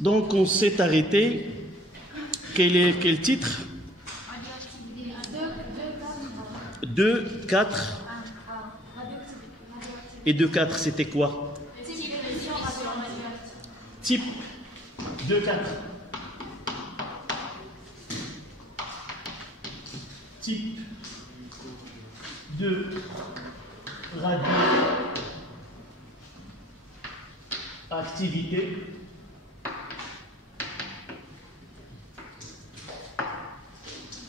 Donc on s'est arrêté. Quel titre? 2, 4. Et 2, 4, c'était quoi? Type 2, 4. Type de radioactivité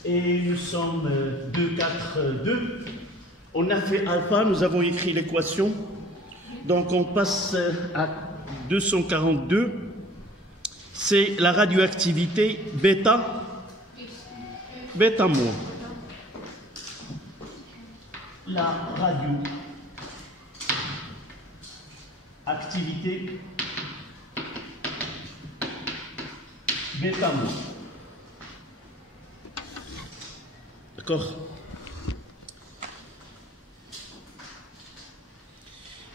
et nous sommes 2, 4, 2. On a fait alpha, nous avons écrit l'équation. Donc on passe à 242. C'est la radioactivité bêta moins. La radioactivité bêta moins. D'accord?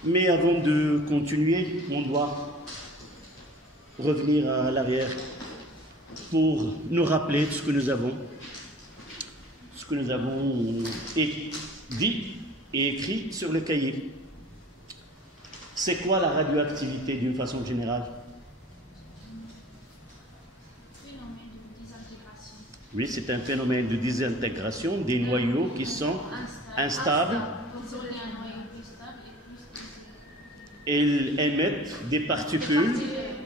Mais avant de continuer, on doit revenir à l'arrière pour nous rappeler ce que nous avons dit et écrit sur le cahier. C'est quoi la radioactivité d'une façon générale? Oui, c'est un phénomène de désintégration des noyaux qui sont instables. Ils émettent des particules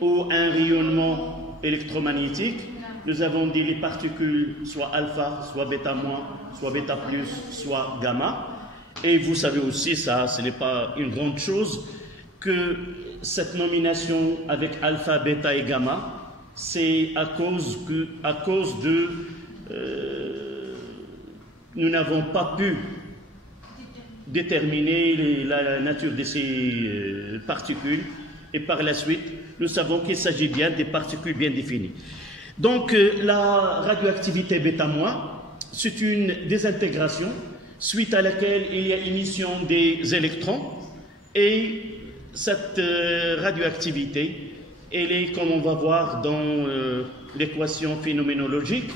ou un rayonnement électromagnétique. Nous avons dit les particules soit alpha, soit bêta moins, soit bêta plus, soit gamma. Et vous savez aussi, ça, ce n'est pas une grande chose, que cette nomination avec alpha, bêta et gamma, c'est à cause de nous n'avons pas pu déterminer la nature de ces particules, et par la suite, nous savons qu'il s'agit bien des particules bien définies. Donc, la radioactivité bêta-, c'est une désintégration suite à laquelle il y a émission des électrons, et cette radioactivité, elle est, comme on va voir dans l'équation phénoménologique,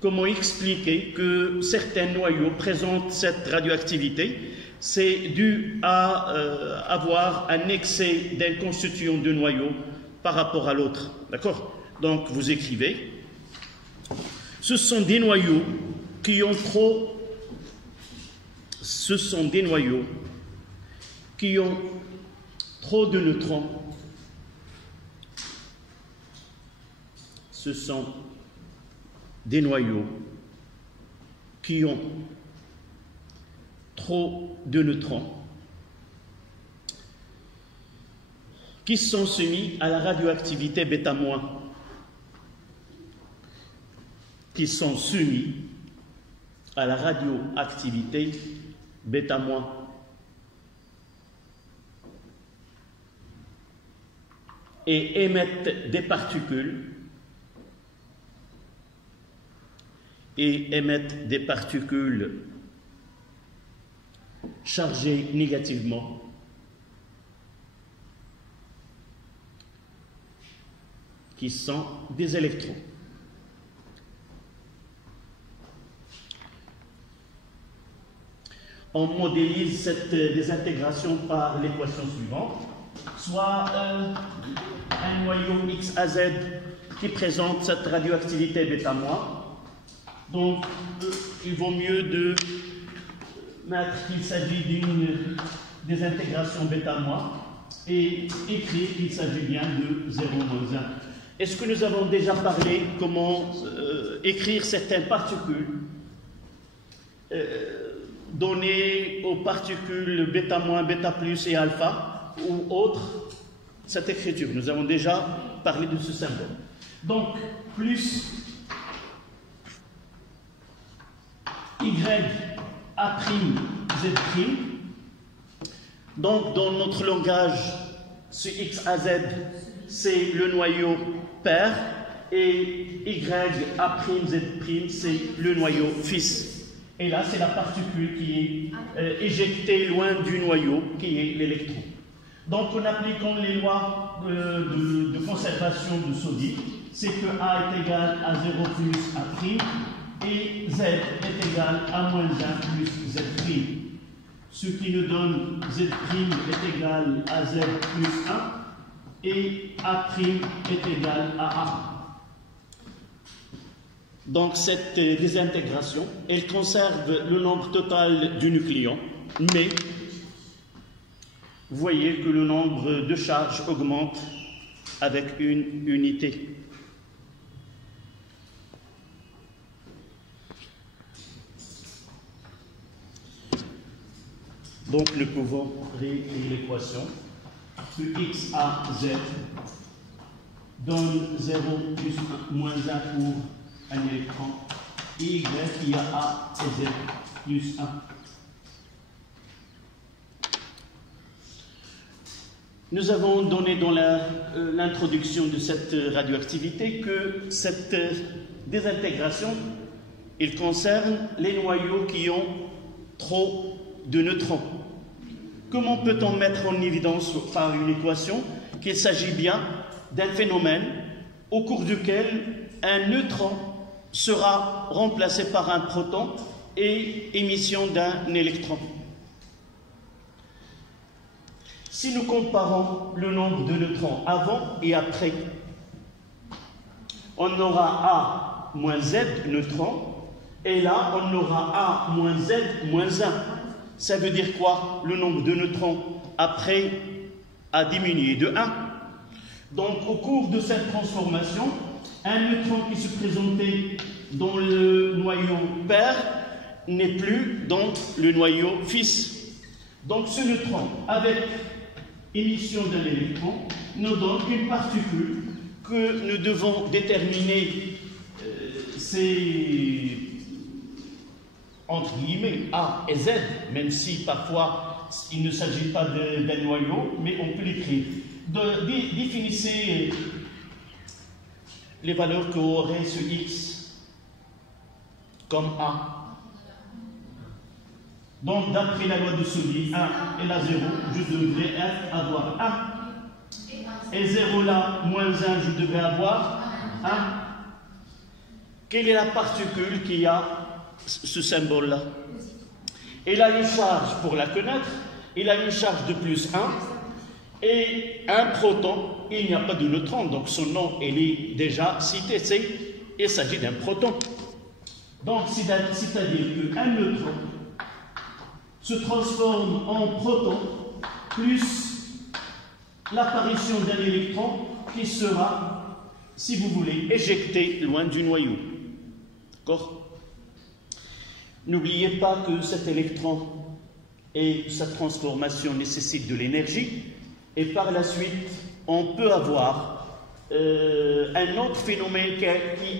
comment expliquer que certains noyaux présentent cette radioactivité. C'est dû à avoir un excès d'un constituant de noyau par rapport à l'autre. D'accord? Donc, vous écrivez. Ce sont des noyaux qui ont trop... Ce sont des noyaux qui ont trop de neutrons. Ce sont des noyaux qui ont trop de neutrons qui sont soumis à la radioactivité bêta-, qui sont soumis à la radioactivité bêta-, et émettent des particules chargées négativement qui sont des électrons. On modélise cette désintégration par l'équation suivante, soit un noyau X à Z qui présente cette radioactivité bêta-. Donc, il vaut mieux de mettre qu'il s'agit d'une désintégration bêta-, et écrire qu'il s'agit bien de 0-1. Est-ce que nous avons déjà parlé comment écrire certaines particules données aux particules bêta-, bêta plus et alpha ou autres? Cette écriture, nous avons déjà parlé de ce symbole. Donc, plus Y A', Z'. Donc, dans notre langage, ce X à Z, c'est le noyau père, et Y A', Z', c'est le noyau fils. Et là, c'est la particule qui est éjectée loin du noyau, qui est l'électron. Donc, en appliquant les lois de conservation de ce dit, c'est que A est égal à 0 plus A' et Z est égal à moins 1 plus Z'. Ce qui nous donne Z' est égal à Z plus 1 et A' est égal à A. Donc cette désintégration, elle conserve le nombre total du nucléon, mais vous voyez que le nombre de charges augmente avec une unité. Donc nous pouvons réécrire l'équation que x à z donne 0 plus 1, moins 1 pour un électron, et y qui a a et z plus 1. Nous avons donné dans l'introduction de cette radioactivité que cette désintégration, il concerne les noyaux qui ont trop de neutrons. Comment peut-on mettre en évidence par une équation qu'il s'agit bien d'un phénomène au cours duquel un neutron sera remplacé par un proton et émission d'un électron? Si nous comparons le nombre de neutrons avant et après, on aura A moins Z neutrons, et là on aura A moins Z moins 1. Ça veut dire quoi? Le nombre de neutrons après a diminué de 1. Donc au cours de cette transformation, un neutron qui se présentait dans le noyau père n'est plus dans le noyau fils. Donc ce neutron, avec émission d'un électron, nous donne une particule que nous devons déterminer c'est entre guillemets A et Z, même si parfois il ne s'agit pas d'un noyau, mais on peut l'écrire. Définissez les valeurs qu'aurait ce X comme A. Donc, d'après la loi de Saudy, 1 et la 0, je devrais avoir 1. Et 0 là, moins 1, je devrais avoir 1. Quelle est la particule qui a ce symbole-là? Il a une charge, pour la connaître, il a une charge de plus 1 et un proton. Il n'y a pas de neutron, donc son nom il est déjà cité, il s'agit d'un proton. Donc c'est-à-dire qu'un neutron se transforme en proton plus l'apparition d'un électron qui sera, si vous voulez, éjecté loin du noyau. D'accord? N'oubliez pas que cet électron et sa transformation nécessitent de l'énergie, et par la suite, on peut avoir un autre phénomène qui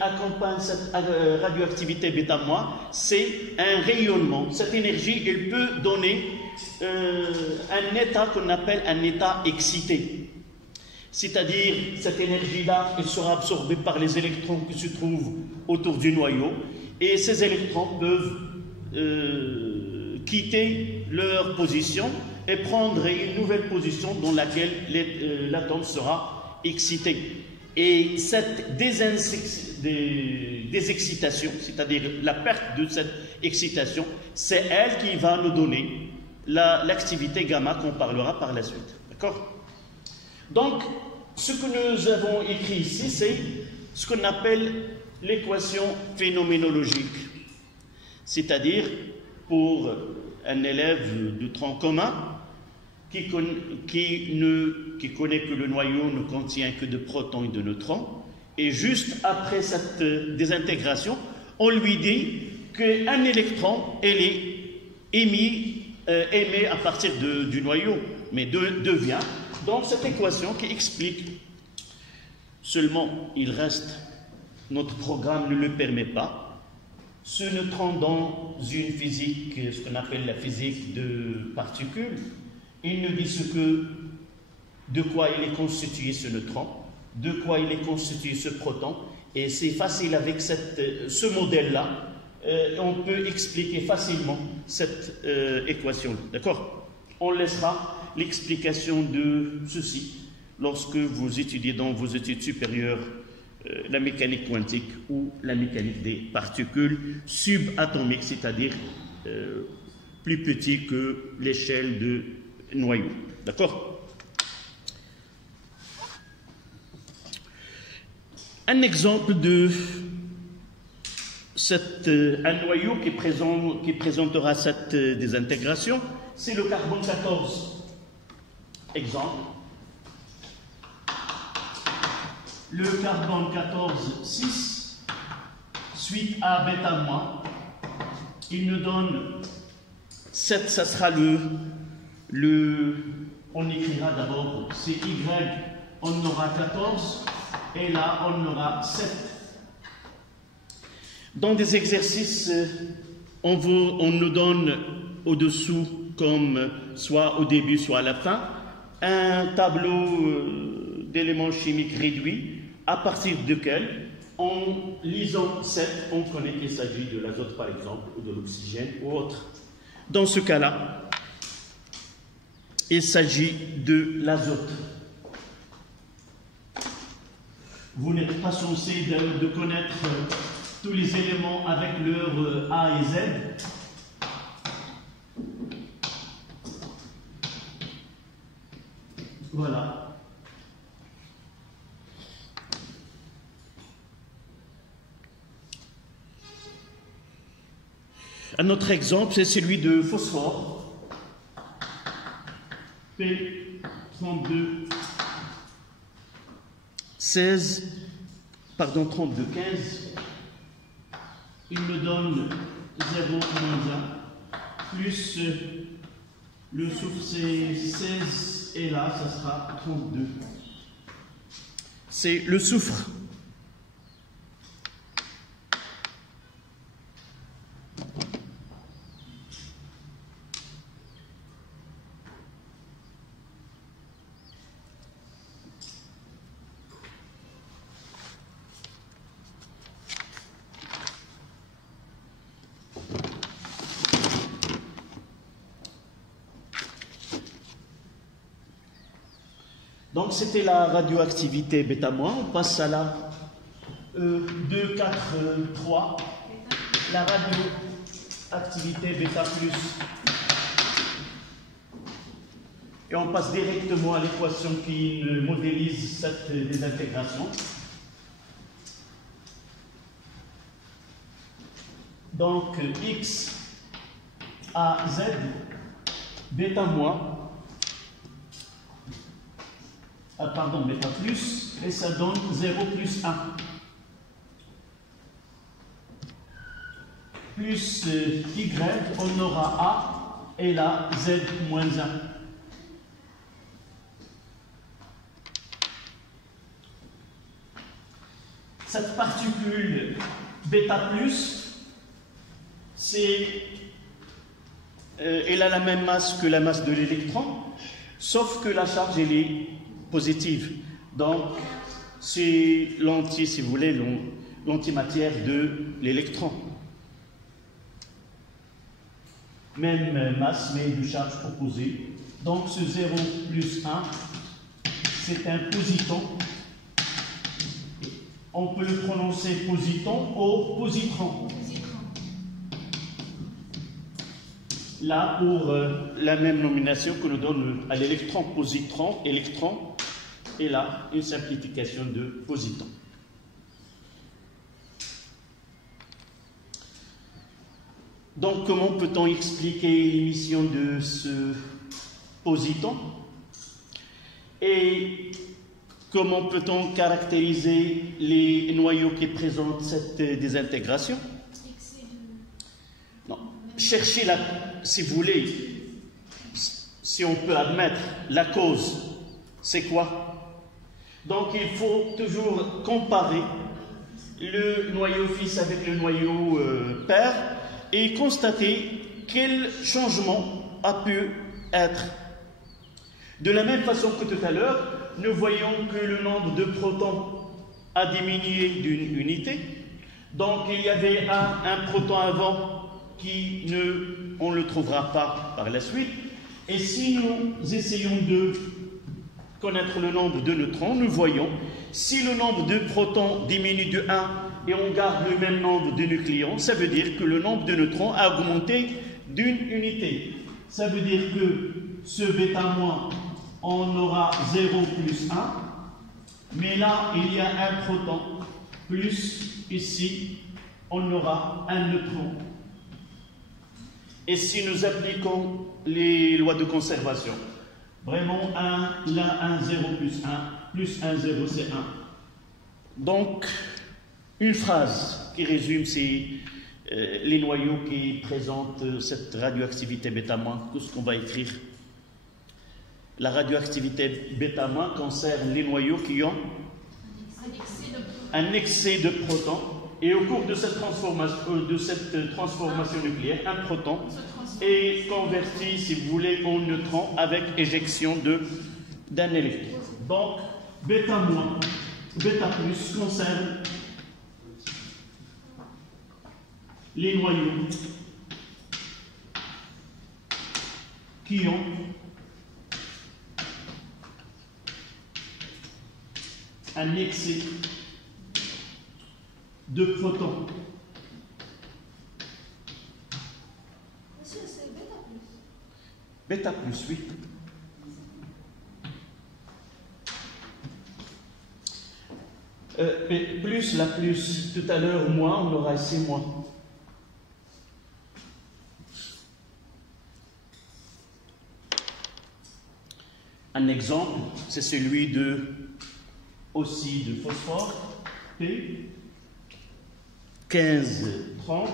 accompagne cette radioactivité bêta-, c'est un rayonnement. Cette énergie, elle peut donner un état qu'on appelle un état excité. C'est-à-dire, cette énergie-là, elle sera absorbée par les électrons qui se trouvent autour du noyau, et ces électrons peuvent quitter leur position et prendre une nouvelle position dans laquelle l'atome sera excité. Et cette désexcitation, c'est-à-dire la perte de cette excitation, c'est elle qui va nous donner l'activité gamma qu'on parlera par la suite. D'accord? Donc, ce que nous avons écrit ici, c'est ce qu'on appelle l'équation phénoménologique. C'est-à-dire, pour un élève de tronc commun qui connaît que le noyau ne contient que de protons et de neutrons, et juste après cette désintégration, on lui dit qu'un électron, elle est émis à partir du noyau, mais devient. Donc cette équation qui explique, seulement il reste, notre programme ne le permet pas, ce neutron dans une physique, ce qu'on appelle la physique de particules, il nous dit de quoi il est constitué ce neutron, de quoi il est constitué ce proton, et c'est facile avec ce modèle-là, on peut expliquer facilement cette équation. D'accord? On laissera l'explication de ceci lorsque vous étudiez dans vos études supérieures la mécanique quantique ou la mécanique des particules subatomiques, c'est-à-dire plus petit que l'échelle de noyau. D'accord? Un exemple de un noyau qui présentera cette désintégration, c'est le carbone 14. Exemple. Le carbone 14, 6, suite à bêta-, il nous donne 7, ça sera on écrira d'abord, c'est Y, on aura 14, et là, on aura 7. Dans des exercices, on nous donne au-dessous, comme soit au début, soit à la fin, un tableau d'éléments chimiques réduits, à partir duquel, en lisant 7, on connaît qu'il s'agit de l'azote, par exemple, ou de l'oxygène, ou autre. Dans ce cas-là, il s'agit de l'azote. Vous n'êtes pas censé de connaître tous les éléments avec leur A et Z. Voilà. Un autre exemple, c'est celui de phosphore. P32 16, pardon, 32 15. Il me donne 0 1 plus le soufre c'est 16 et là ça sera 32. C'est le soufre. Donc c'était la radioactivité bêta-. On passe à la 2, 4, 3. La radioactivité bêta+. Et on passe directement à l'équation qui modélise cette désintégration. Donc X à Z, bêta-, bêta+, et ça donne 0 plus 1. Plus Y, on aura A, et là, Z moins 1. Cette particule bêta+, elle a la même masse que la masse de l'électron, sauf que la charge, elle est positive. Donc, c'est si vous voulez, l'antimatière de l'électron. Même masse, mais de charge opposée. Donc, ce 0 plus 1, c'est un positon. On peut le prononcer positon ou positron. Là, pour la même nomination que nous donne à l'électron, positron, électron, et là, une simplification de positon. Donc, comment peut-on expliquer l'émission de ce positon? Et comment peut-on caractériser les noyaux qui présentent cette désintégration? Non. Cherchez si vous voulez, si on peut admettre la cause, c'est quoi? Donc il faut toujours comparer le noyau fils avec le noyau père et constater quel changement a pu être. De la même façon que tout à l'heure, nous voyons que le nombre de protons a diminué d'une unité. Donc il y avait un proton avant on ne le trouvera pas par la suite. Et si nous essayons de connaître le nombre de neutrons, nous voyons si le nombre de protons diminue de 1 et on garde le même nombre de nucléons, ça veut dire que le nombre de neutrons a augmenté d'une unité. Ça veut dire que ce bêta-, on aura 0 plus 1, mais là, il y a un proton, plus ici, on aura un neutron. Et si nous appliquons les lois de conservation, vraiment 1, là 1, 0 plus 1, 0, c'est 1. Donc, une phrase qui résume les noyaux qui présentent cette radioactivité bêta-, tout ce qu'on va écrire. La radioactivité bêta- concerne les noyaux qui ont un excès de protons. Et au cours de cette transformation nucléaire, un proton est converti, si vous voulez, en neutron avec éjection d'un électron. Donc, bêta- bêta+ concerne les noyaux qui ont un excès de protons. Monsieur, c'est bêta+. Bêta+, oui. Mais plus, la plus, tout à l'heure, moins, on aura ici moins. Un exemple, c'est celui aussi de phosphore, P, 15, 30.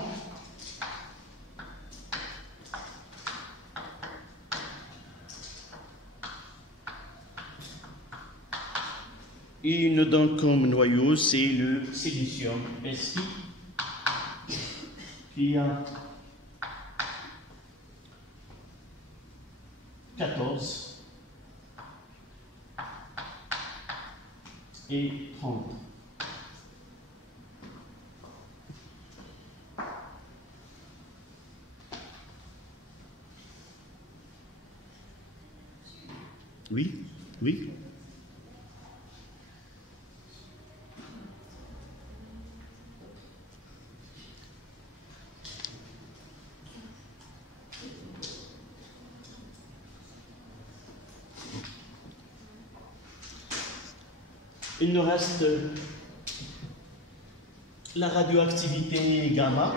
Et il nous donne comme noyau, c'est le silicium Si, qui a 14 et 30. Oui, oui. Il nous reste la radioactivité gamma.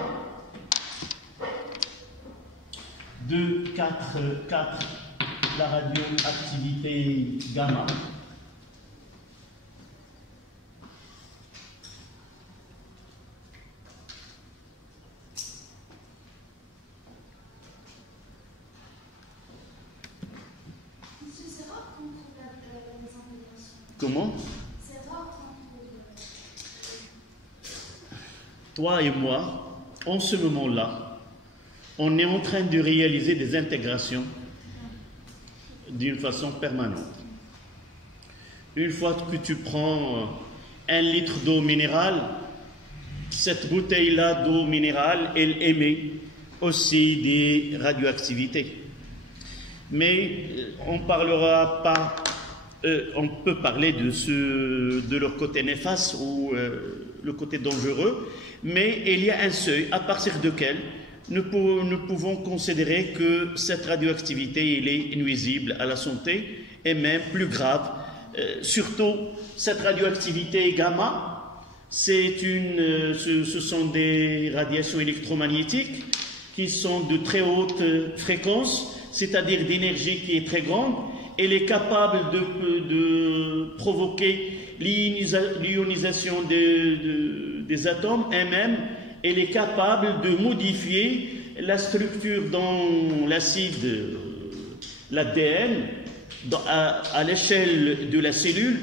2, 4, la radioactivité gamma. Monsieur, c'est rare qu'on trouve les intégrations. Comment? C'est rare qu'on trouve. Toi et moi, en ce moment-là, on est en train de réaliser des intégrations d'une façon permanente. Une fois que tu prends 1 litre d'eau minérale, cette bouteille-là d'eau minérale, elle émet aussi des radioactivités. Mais on parlera pas, on peut parler de leur côté néfaste ou le côté dangereux, mais il y a un seuil à partir duquel nous pouvons considérer que cette radioactivité elle est nuisible à la santé et même plus grave. Surtout cette radioactivité gamma, ce sont des radiations électromagnétiques qui sont de très haute fréquence, c'est-à-dire d'énergie qui est très grande. Elle est capable de provoquer l'ionisation des atomes et même elle est capable de modifier la structure dans l'acide, l'ADN, à l'échelle de la cellule.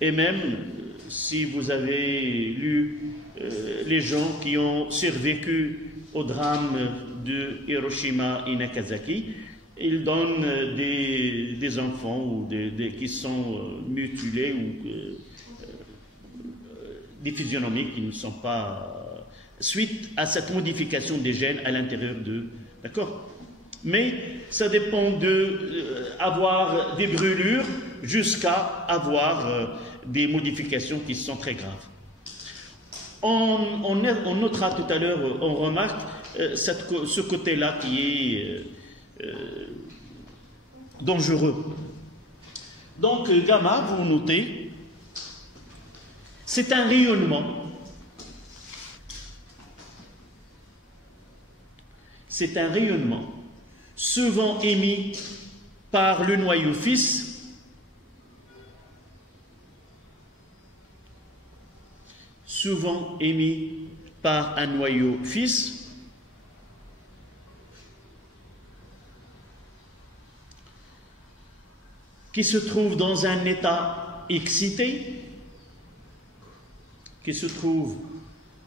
Et même, si vous avez lu les gens qui ont survécu au drame de Hiroshima et Nagasaki, ils donnent des enfants ou qui sont mutilés ou des physionomies qui ne sont pas suite à cette modification des gènes à l'intérieur d'eux. D'accord? Mais ça dépend d'avoir des brûlures jusqu'à avoir des modifications qui sont très graves. On notera tout à l'heure, on remarque ce côté-là qui est dangereux. Donc, gamma, vous notez, c'est un rayonnement. C'est un rayonnement souvent émis par le noyau fils, souvent émis par un noyau fils, qui se trouve dans un état excité, qui se trouve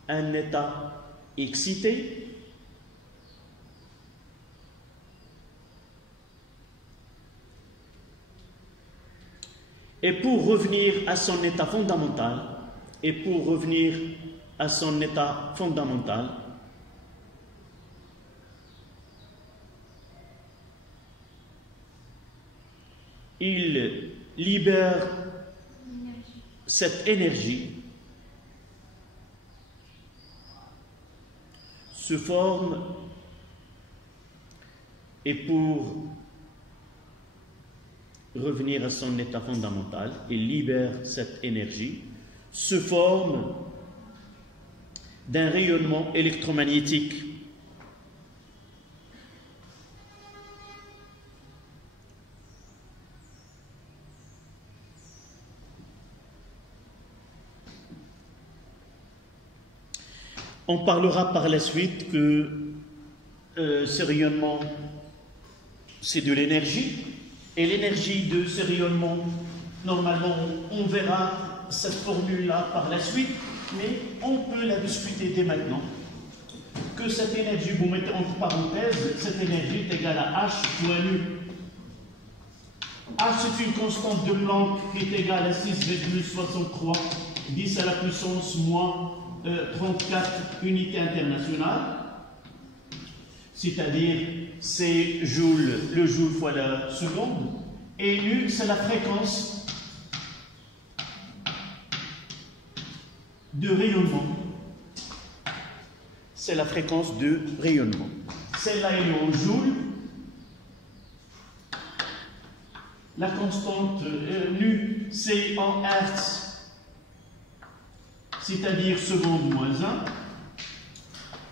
un état excité, et pour revenir à son état fondamental, il libère cette énergie, se forme, et pour revenir à son état fondamental, il libère cette énergie, se forme d'un rayonnement électromagnétique. On parlera par la suite que ce rayonnement, c'est de l'énergie, et l'énergie de ce rayonnement, normalement, on verra cette formule-là par la suite, mais on peut la discuter dès maintenant. Que cette énergie, vous mettez entre parenthèses, cette énergie est égale à H fois nu. H, c'est une constante de Planck qui est égale à 6,63, 10 à la puissance moins 34 unités internationales, c'est-à-dire c'est joule, le joule fois la seconde, et nu, c'est la fréquence de rayonnement. C'est la fréquence de rayonnement. Celle-là est en joule. La constante nu, c'est en hertz, c'est-à-dire seconde moins 1.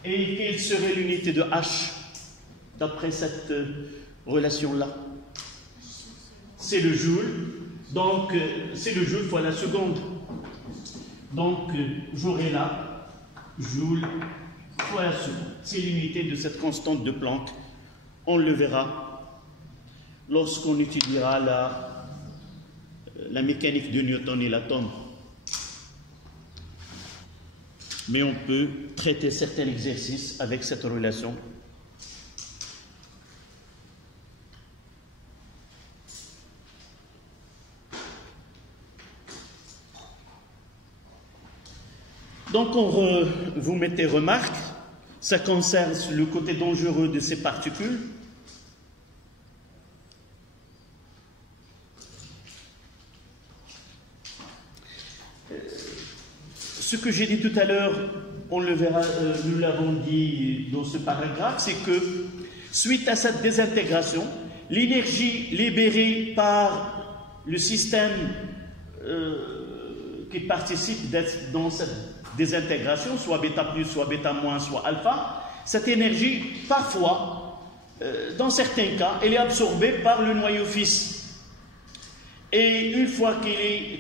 Et quelle serait l'unité de H d'après cette relation-là? C'est le joule, donc c'est le joule fois la seconde. Donc j'aurai là joule fois la seconde. C'est l'unité de cette constante de Planck. On le verra lorsqu'on étudiera la mécanique de Newton et l'atome. Mais on peut traiter certains exercices avec cette relation. Donc, vous mettez remarque, ça concerne le côté dangereux de ces particules. Ce que j'ai dit tout à l'heure, on le verra, nous l'avons dit dans ce paragraphe, c'est que suite à cette désintégration, l'énergie libérée par le système qui participe dans cette désintégration, soit bêta plus, soit bêta moins, soit alpha, cette énergie, parfois, dans certains cas, elle est absorbée par le noyau fils. Et une fois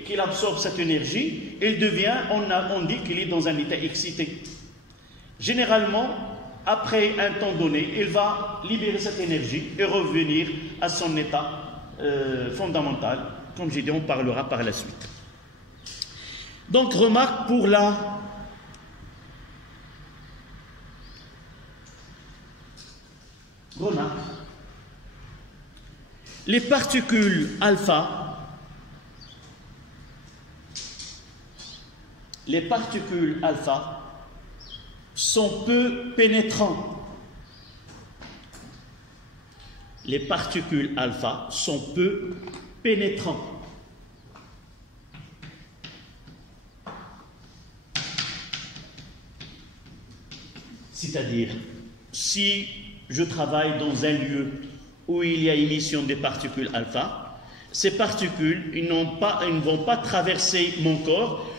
qu'il absorbe cette énergie, il devient, on dit qu'il est dans un état excité. Généralement, après un temps donné, il va libérer cette énergie et revenir à son état fondamental. Comme j'ai dit, on parlera par la suite. Donc, remarque pour la remarque. Les particules alpha, sont peu pénétrants. Les particules alpha sont peu pénétrants. C'est-à-dire, si je travaille dans un lieu où il y a émission des particules alpha, ces particules ils ne vont pas traverser mon corps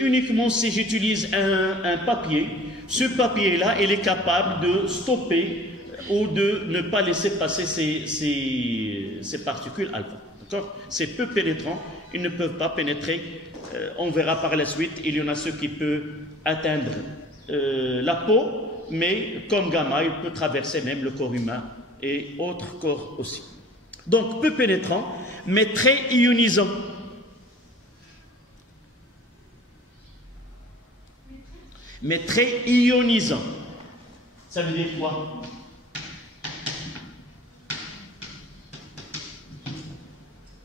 uniquement si j'utilise un papier. Ce papier-là, il est capable de stopper ou de ne pas laisser passer ces particules alpha. C'est peu pénétrant, ils ne peuvent pas pénétrer. On verra par la suite, il y en a ceux qui peuvent atteindre la peau, mais comme gamma, il peut traverser même le corps humain et autres corps aussi. Donc peu pénétrant, mais très ionisant. Mais très ionisant. Ça veut dire quoi?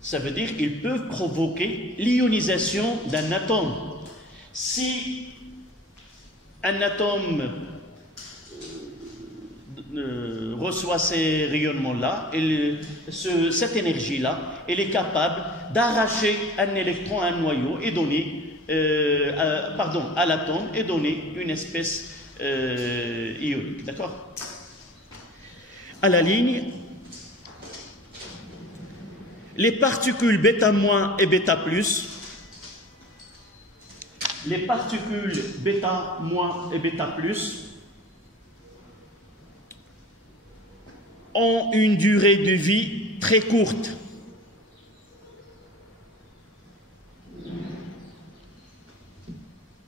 Ça veut dire qu'ils peuvent provoquer l'ionisation d'un atome. Si un atome reçoit ces rayonnements-là, cette énergie-là, elle est capable d'arracher un électron à un noyau et donner, à l'atome et donner une espèce ionique. D'accord? À la ligne, les particules β- et β+, les particules β- et β+, ont une durée de vie très courte.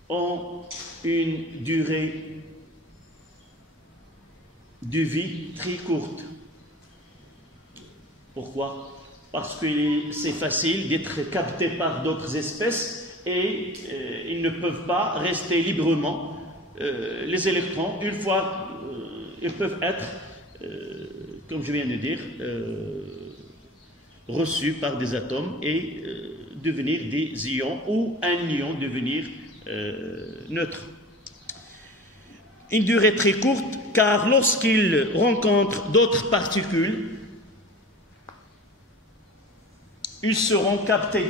Ont une durée de vie très courte. Pourquoi? Parce que c'est facile d'être capté par d'autres espèces et ils ne peuvent pas rester librement. Les électrons, une fois, ils peuvent être, comme je viens de dire, reçus par des atomes et devenir des ions ou un ion devenir neutre. Une durée très courte, car lorsqu'ils rencontrent d'autres particules, ils seront captés.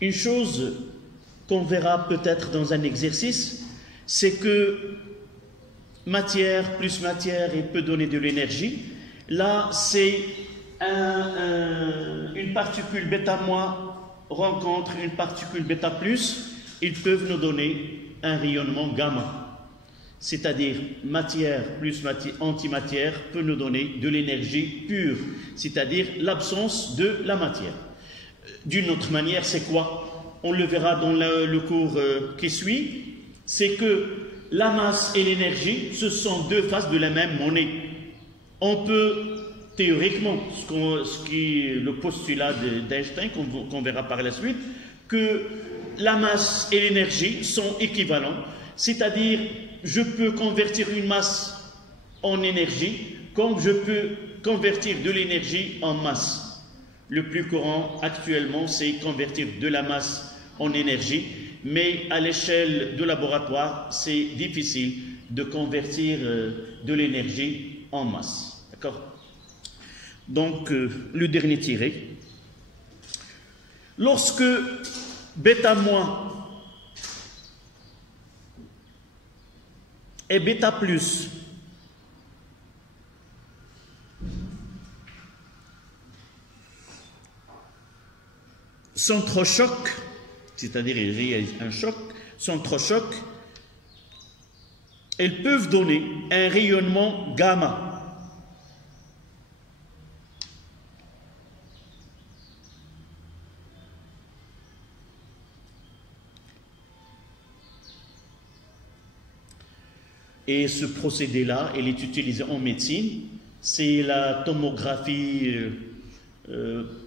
Une chose qu'on verra peut-être dans un exercice, c'est que matière plus matière peut donner de l'énergie. Là, c'est une particule β- rencontre une particule β+, ils peuvent nous donner un rayonnement gamma. C'est-à-dire matière plus antimatière peut nous donner de l'énergie pure, c'est-à-dire l'absence de la matière. D'une autre manière, c'est quoi? On le verra dans le cours qui suit, c'est que la masse et l'énergie, ce sont deux faces de la même monnaie. On peut théoriquement, ce qui est le postulat d'Einstein, qu'on verra par la suite, que la masse et l'énergie sont équivalents, c'est-à-dire je peux convertir une masse en énergie comme je peux convertir de l'énergie en masse. Le plus courant actuellement, c'est convertir de la masse en énergie, mais à l'échelle de laboratoire, c'est difficile de convertir de l'énergie en masse. D'accord? Donc, le dernier tiré. Lorsque β- et β+ s'entrechoquent, c'est-à-dire ils réalisent un choc, s'entrechoquent, elles peuvent donner un rayonnement gamma. Et ce procédé-là, il est utilisé en médecine. C'est la tomographie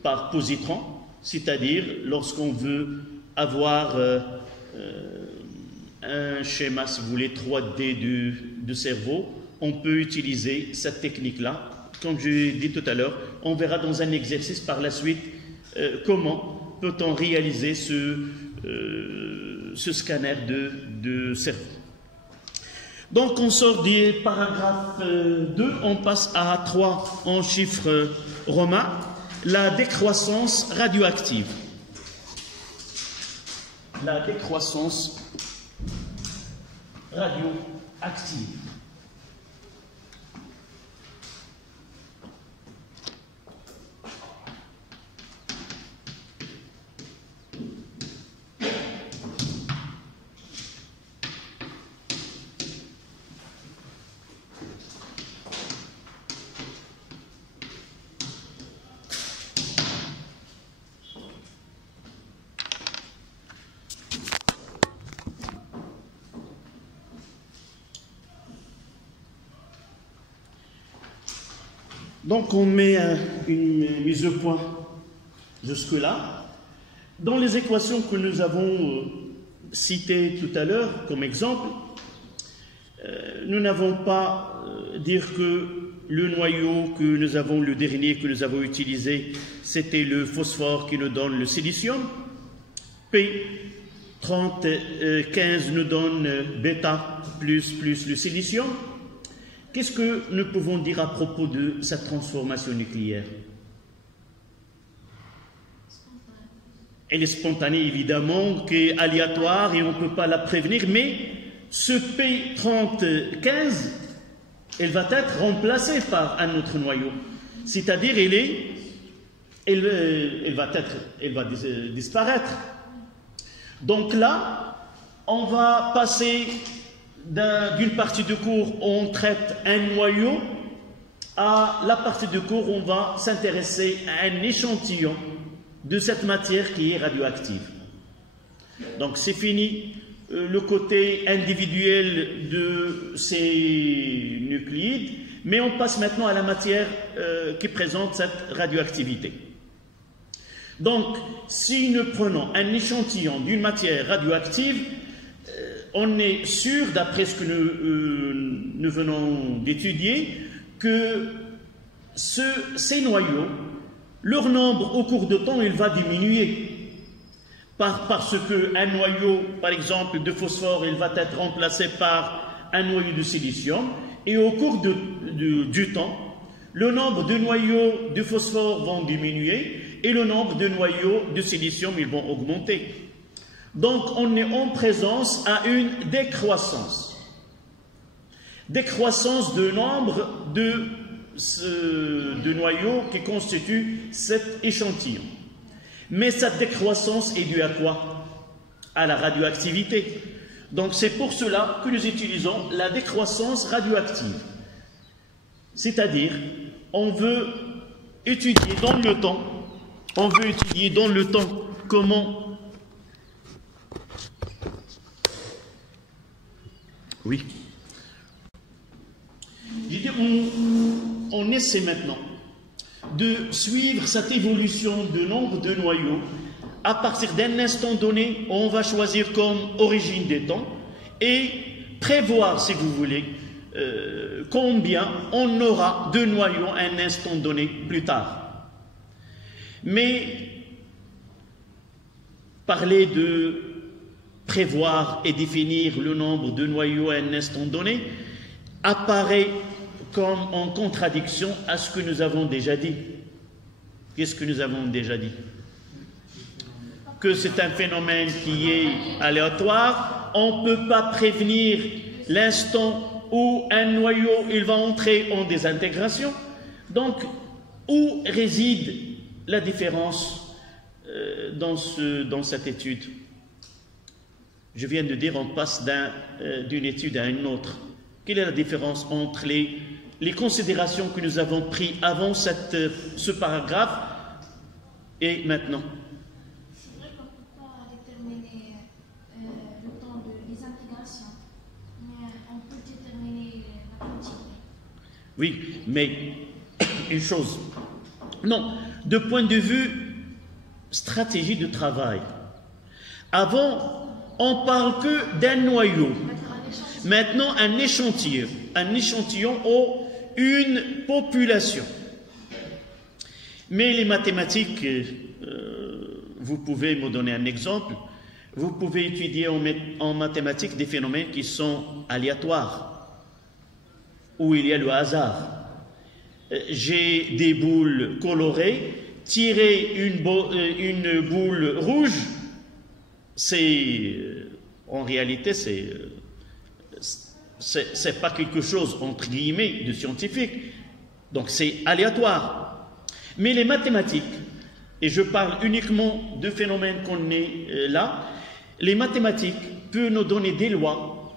par positron, c'est-à-dire lorsqu'on veut avoir un schéma, si vous voulez, 3D du cerveau, on peut utiliser cette technique-là. Comme je l'ai dit tout à l'heure, on verra dans un exercice par la suite comment peut-on réaliser ce scanner de cerveau. Donc on sort du paragraphe 2, on passe à 3 en chiffres romains, la décroissance radioactive. La décroissance radioactive. Donc on met une mise au point jusque-là. Dans les équations que nous avons citées tout à l'heure comme exemple, nous n'avons pas dire que le noyau que nous avons, le dernier que nous avons utilisé, c'était le phosphore qui nous donne le silicium. P3015 nous donne bêta plus le silicium. Qu'est-ce que nous pouvons dire à propos de cette transformation nucléaire? Elle est spontanée, évidemment, qui est aléatoire et on ne peut pas la prévenir, mais ce P3015, elle va être remplacée par un autre noyau. C'est-à-dire, elle va disparaître. Donc là, on va passer d'une partie du cours où on traite un noyau à la partie du cours où on va s'intéresser à un échantillon de cette matière qui est radioactive. Donc c'est fini le côté individuel de ces nucléides, mais on passe maintenant à la matière qui présente cette radioactivité. Donc si nous prenons un échantillon d'une matière radioactive, on est sûr, d'après ce que nous venons d'étudier, que ces noyaux, leur nombre au cours du temps, il va diminuer. Parce qu'un noyau, par exemple, de phosphore, il va être remplacé par un noyau de silicium, et au cours du temps, le nombre de noyaux de phosphore vont diminuer, et le nombre de noyaux de silicium, ils vont augmenter. Donc, on est en présence à une décroissance. Décroissance de nombre de noyaux qui constituent cet échantillon. Mais cette décroissance est due à quoi? À la radioactivité. Donc, c'est pour cela que nous utilisons la décroissance radioactive. C'est-à-dire, on veut étudier dans le temps, comment... Oui. J'ai dit, on essaie maintenant de suivre cette évolution de nombre de noyaux à partir d'un instant donné, on va choisir comme origine des temps et prévoir, si vous voulez, combien on aura de noyaux à un instant donné plus tard. Mais parler de prévoir et définir le nombre de noyaux à un instant donné apparaît comme en contradiction à ce que nous avons déjà dit. Qu'est-ce que nous avons déjà dit? Que c'est un phénomène qui est aléatoire, on ne peut pas prévenir l'instant où un noyau il va entrer en désintégration. Donc, où réside la différence dans cette étude? Je viens de dire, on passe d'une étude à une autre. Quelle est la différence entre les considérations que nous avons prises avant ce paragraphe et maintenant? C'est vrai qu'on ne peut pas déterminer le temps de désintégration, mais on peut déterminer la quantité. Oui, mais une chose. Non, de point de vue stratégie de travail. Avant, on parle que d'un noyau. Maintenant, un échantillon ou une population. Mais les mathématiques, vous pouvez me donner un exemple. Vous pouvez étudier en mathématiques des phénomènes qui sont aléatoires. où il y a le hasard. J'ai des boules colorées, tirer une boule rouge, en réalité, c'est pas quelque chose, entre guillemets, de scientifique. Donc c'est aléatoire. Mais les mathématiques, et je parle uniquement de phénomènes qu'on est là, les mathématiques peuvent nous donner des lois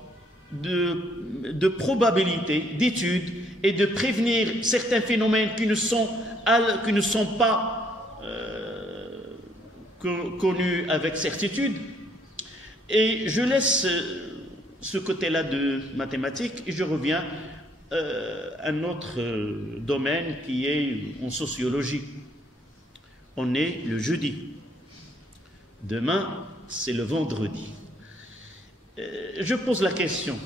de probabilité, d'études, et de prévenir certains phénomènes qui ne sont pas connus avec certitude. Et je laisse ce côté-là de mathématiques et je reviens à un autre domaine qui est en sociologie. On est le jeudi. Demain, c'est le vendredi. Je pose la question.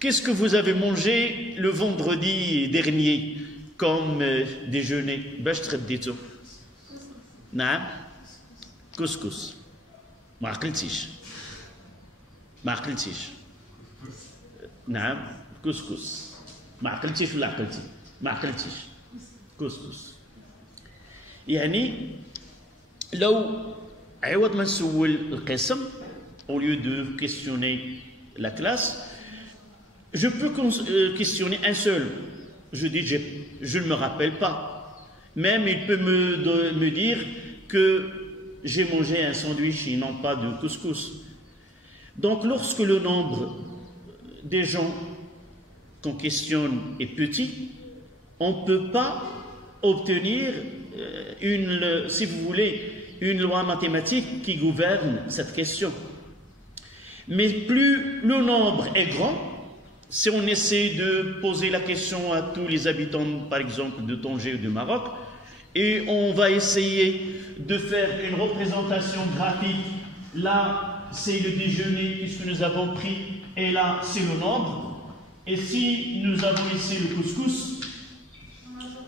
Qu'est-ce que vous avez mangé le vendredi dernier comme déjeuner? باش تغديتوا؟ نعم كسكس. ما عقلتيش. نعم كسكس. ما عقلتيش ولا عقلتي؟ ما عقلتيش. كسكس. يعني لو عوض ما نسول القسم au lieu de questionner la classe, je peux questionner un seul. Je dis, je ne me rappelle pas. Même il peut me dire que j'ai mangé un sandwich et non pas de couscous. Donc lorsque le nombre des gens qu'on questionne est petit, on ne peut pas obtenir si vous voulez, une loi mathématique qui gouverne cette question. Mais plus le nombre est grand, si on essaie de poser la question à tous les habitants, par exemple, de Tanger ou du Maroc, et on va essayer de faire une représentation graphique, là, c'est le déjeuner, puisque nous avons pris, et là, c'est le nombre. Et si nous avons ici le couscous,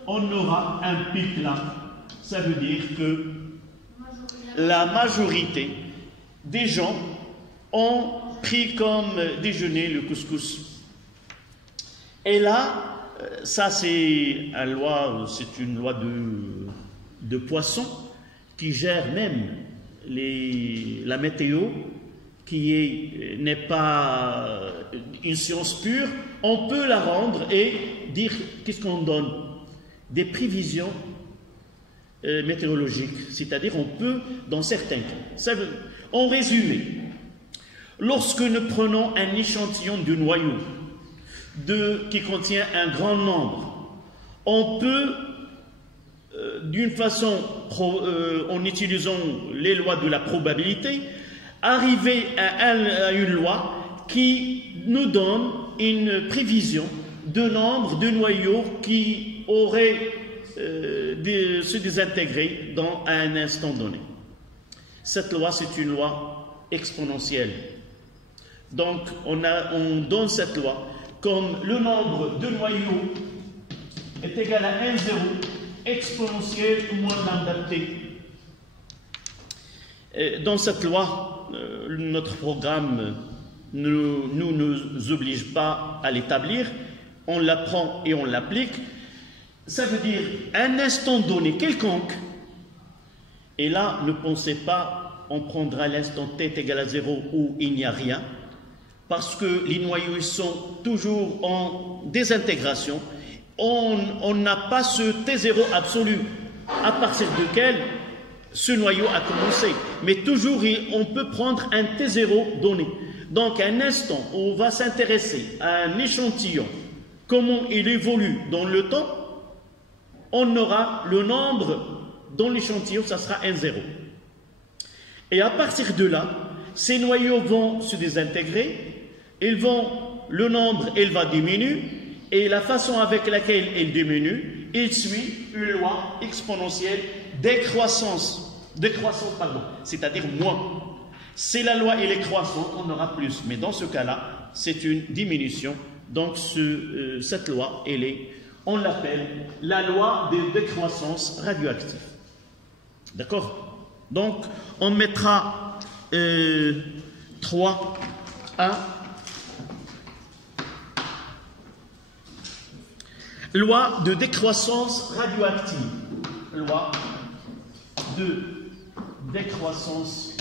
on aura un pic là. Ça veut dire que la majorité des gens ont pris comme déjeuner le couscous. Et là, ça c'est une loi de poisson qui gère même la météo, qui n'est pas une science pure. On peut la rendre et dire qu'est-ce qu'on donne? Des prévisions météorologiques, c'est-à-dire on peut, dans certains cas. En résumé, lorsque nous prenons un échantillon de noyau qui contient un grand nombre, on peut, d'une façon, en utilisant les lois de la probabilité, arriver à une loi qui nous donne une prévision de nombre de noyaux qui auraient se désintégrer dans un instant donné. Cette loi, c'est une loi exponentielle. Donc, on donne cette loi comme le nombre de noyaux est égal à 1,0 exponentielle moins lambda t. Dans cette loi, notre programme ne nous oblige pas à l'établir, on l'apprend et on l'applique. Ça veut dire un instant donné quelconque, et là, ne pensez pas, on prendra l'instant t est égal à 0 où il n'y a rien, parce que les noyaux sont toujours en désintégration. On n'a pas ce T0 absolu à partir duquel ce noyau a commencé. Mais toujours, on peut prendre un T0 donné. Donc, un instant où on va s'intéresser à un échantillon, comment il évolue dans le temps, on aura le nombre dans l'échantillon, ça sera 1,0. Et à partir de là, ces noyaux vont se désintégrer, le nombre, il va diminuer, et la façon avec laquelle il diminue, il suit une loi exponentielle décroissance, c'est-à-dire moins. Si la loi elle est croissante, on aura plus, mais dans ce cas-là, c'est une diminution. Donc cette loi, on l'appelle la loi de décroissance radioactive. D'accord? Donc, on mettra 3 à Loi de décroissance radioactive. Loi de décroissance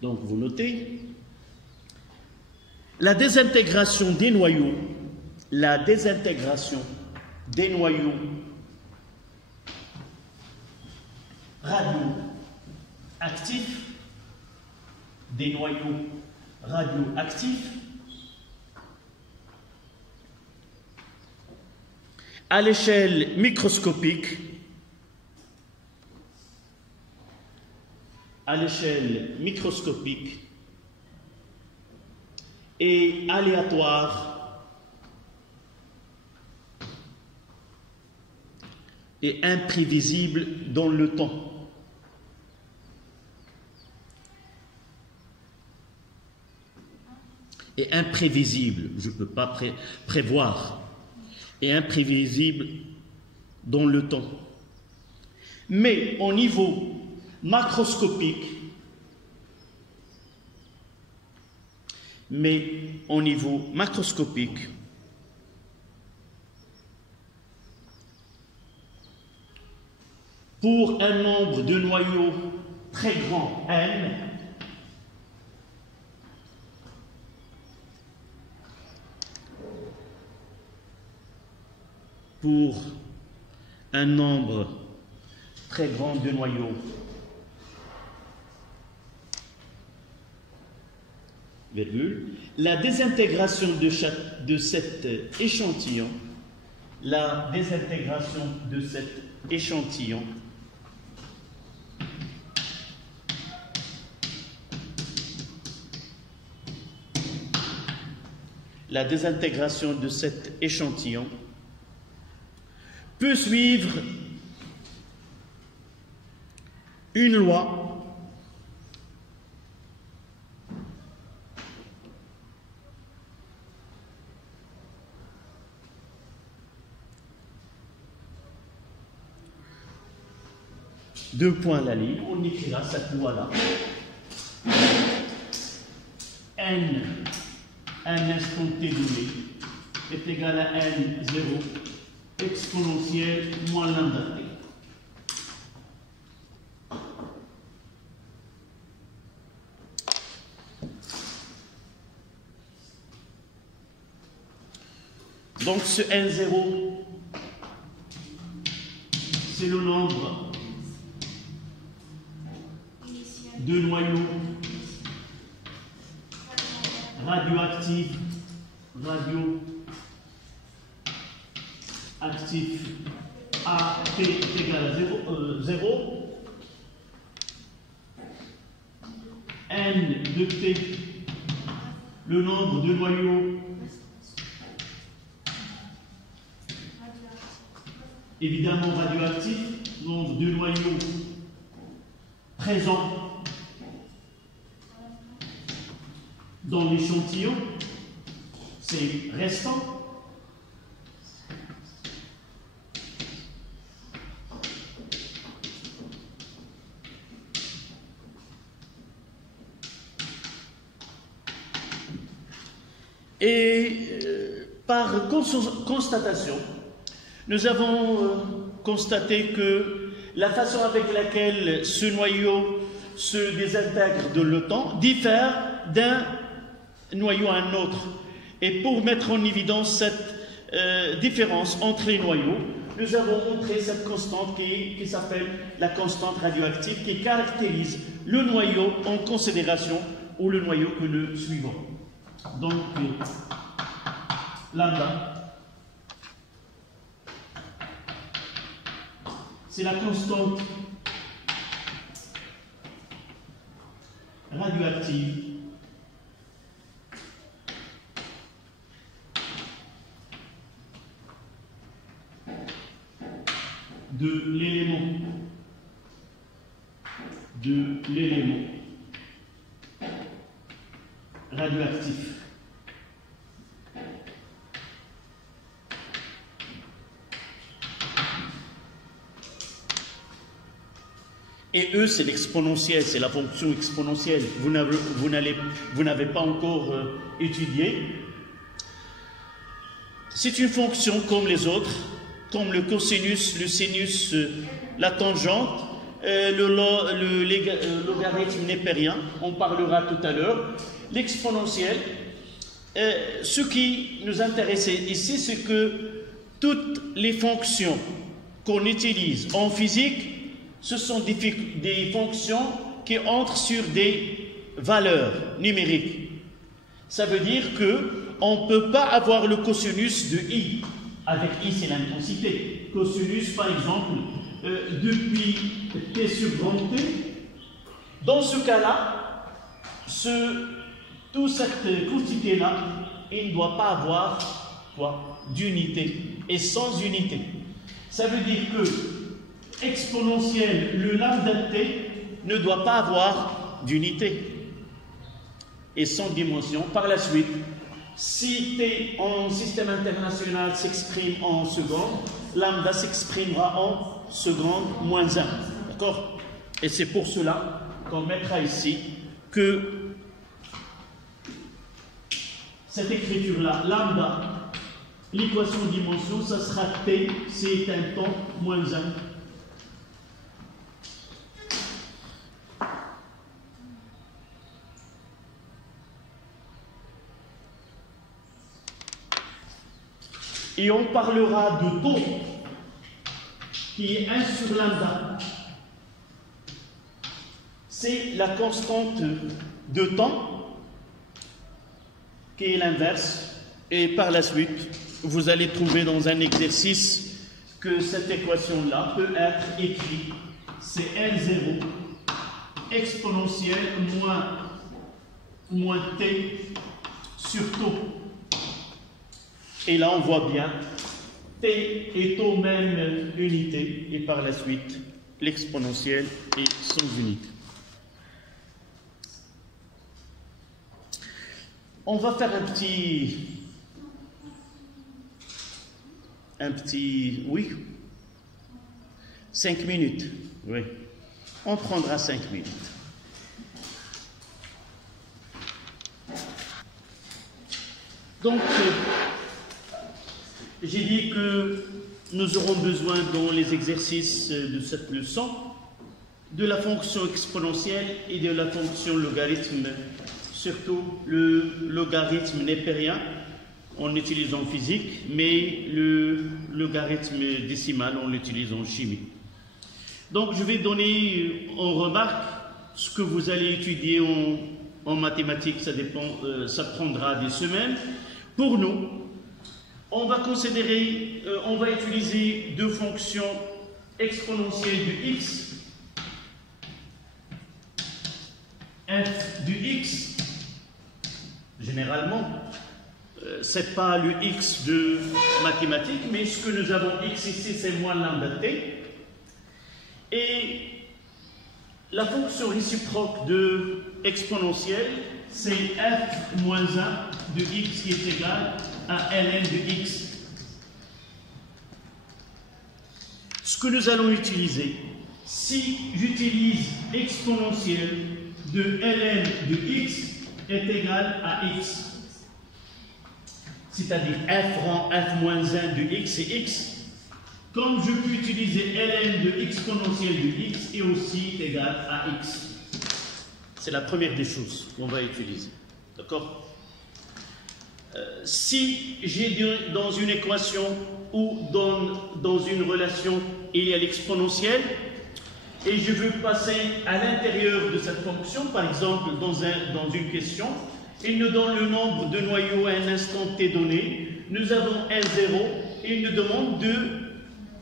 Donc vous notez, la désintégration des noyaux, radioactifs, à l'échelle microscopique, et aléatoire et imprévisible dans le temps. Et imprévisible, je ne peux pas prévoir, et imprévisible dans le temps. Mais au niveau macroscopique, pour un nombre de noyaux très grand n, pour un nombre très grand de noyaux virgule, la désintégration de cet échantillon, la désintégration de cet échantillon peut suivre une loi deux points la ligne, on écrira cette loi-là. N, un instant t donné, est égal à N0 exponentielle moins lambda t. Donc ce N0, c'est le nombre de noyaux radioactifs à t est égal à 0, n de t, le nombre de noyaux évidemment radioactifs, nombre de noyaux présents dans l'échantillon, c'est restant. Et par constatation, nous avons constaté que la façon avec laquelle ce noyau se désintègre de le temps diffère d'un noyau à un autre. Et pour mettre en évidence cette différence entre les noyaux, nous avons montré cette constante qui s'appelle la constante radioactive, qui caractérise le noyau en considération ou le noyau que nous suivons. Donc, lambda, c'est la constante radioactive de l'élément radioactifs. Et E, c'est l'exponentielle, c'est la fonction exponentielle. Vous n'avez pas encore étudié. C'est une fonction comme les autres, comme le cosinus, le sinus, la tangente, le logarithme népérien, on parlera tout à l'heure, l'exponentielle. Ce qui nous intéresse ici, c'est que toutes les fonctions qu'on utilise en physique, ce sont des fonctions qui entrent sur des valeurs numériques. Ça veut dire qu'on ne peut pas avoir le cosinus de I. Avec I, c'est l'intensité. Cosinus, par exemple, depuis T sur grand T. Dans ce cas-là, toute cette quantité-là, il ne doit pas avoir quoi, d'unité. Et sans unité. Ça veut dire que exponentielle, le lambda t ne doit pas avoir d'unité et sans dimension. Par la suite, si t en système international s'exprime en secondes, lambda s'exprimera en seconde moins 1. D'accord? Et c'est pour cela qu'on mettra ici que cette écriture-là, lambda, l'équation de dimension, ça sera t, c'est un temps moins 1. Et on parlera de taux qui est 1 sur lambda. C'est la constante de temps qui est l'inverse. Et par la suite, vous allez trouver dans un exercice que cette équation-là peut être écrite. C'est L0 exponentielle moins t sur taux. Et là, on voit bien, t est au même unité, et par la suite, l'exponentielle est sans unité. On va faire oui, 5 minutes, oui. On prendra 5 minutes. Donc, j'ai dit que nous aurons besoin dans les exercices de cette leçon de la fonction exponentielle et de la fonction logarithme, surtout le logarithme népérien on l'utilise en physique, mais le logarithme décimal on l'utilise en chimie. Donc je vais donner en remarque ce que vous allez étudier en mathématiques, ça dépend, ça prendra des semaines. Pour nous, on va considérer, on va utiliser deux fonctions exponentielles de x, f de x, généralement, c'est pas le x de mathématiques, mais ce que nous avons x ici, c'est moins lambda t. Et la fonction réciproque de exponentielle, c'est f moins 1 de x qui est égal à ln de x. Ce que nous allons utiliser, si j'utilise exponentielle de ln de x est égal à x, c'est-à-dire f rang f moins 1 de x c'est x, comme je peux utiliser ln de exponentielle de x est aussi égal à x. C'est la première des choses qu'on va utiliser. D'accord? Si j'ai dans une équation ou dans une relation, il y a l'exponentielle, et je veux passer à l'intérieur de cette fonction, par exemple dans une question, il nous donne le nombre de noyaux à un instant t donné, nous avons L0, et il nous demande de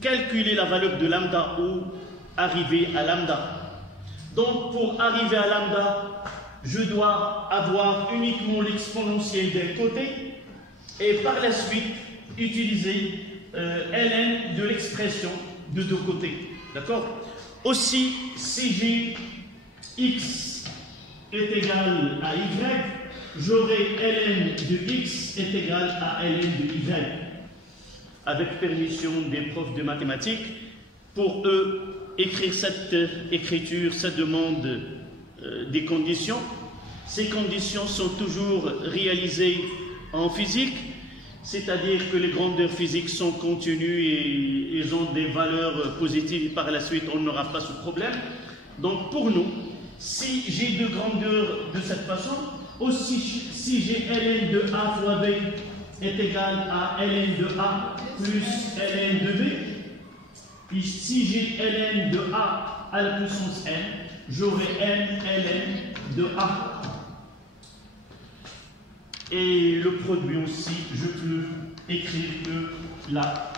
calculer la valeur de lambda ou arriver à lambda. Donc pour arriver à lambda, je dois avoir uniquement l'exponentielle d'un côté et par la suite utiliser ln de l'expression de deux côtés. D'accord? Aussi, si j'ai x est égal à y, j'aurai ln de x est égal à ln de y, avec permission des profs de mathématiques, pour eux écrire cette écriture, cette demande des conditions. Ces conditions sont toujours réalisées en physique, c'est-à-dire que les grandeurs physiques sont continues et ils ont des valeurs positives et par la suite on n'aura pas ce problème. Donc pour nous, si j'ai deux grandeurs de cette façon, aussi si j'ai ln de a fois b est égal à ln de a plus ln de b, et si j'ai ln de a à la puissance n, j'aurai ln de a. Et le produit aussi, je peux écrire que la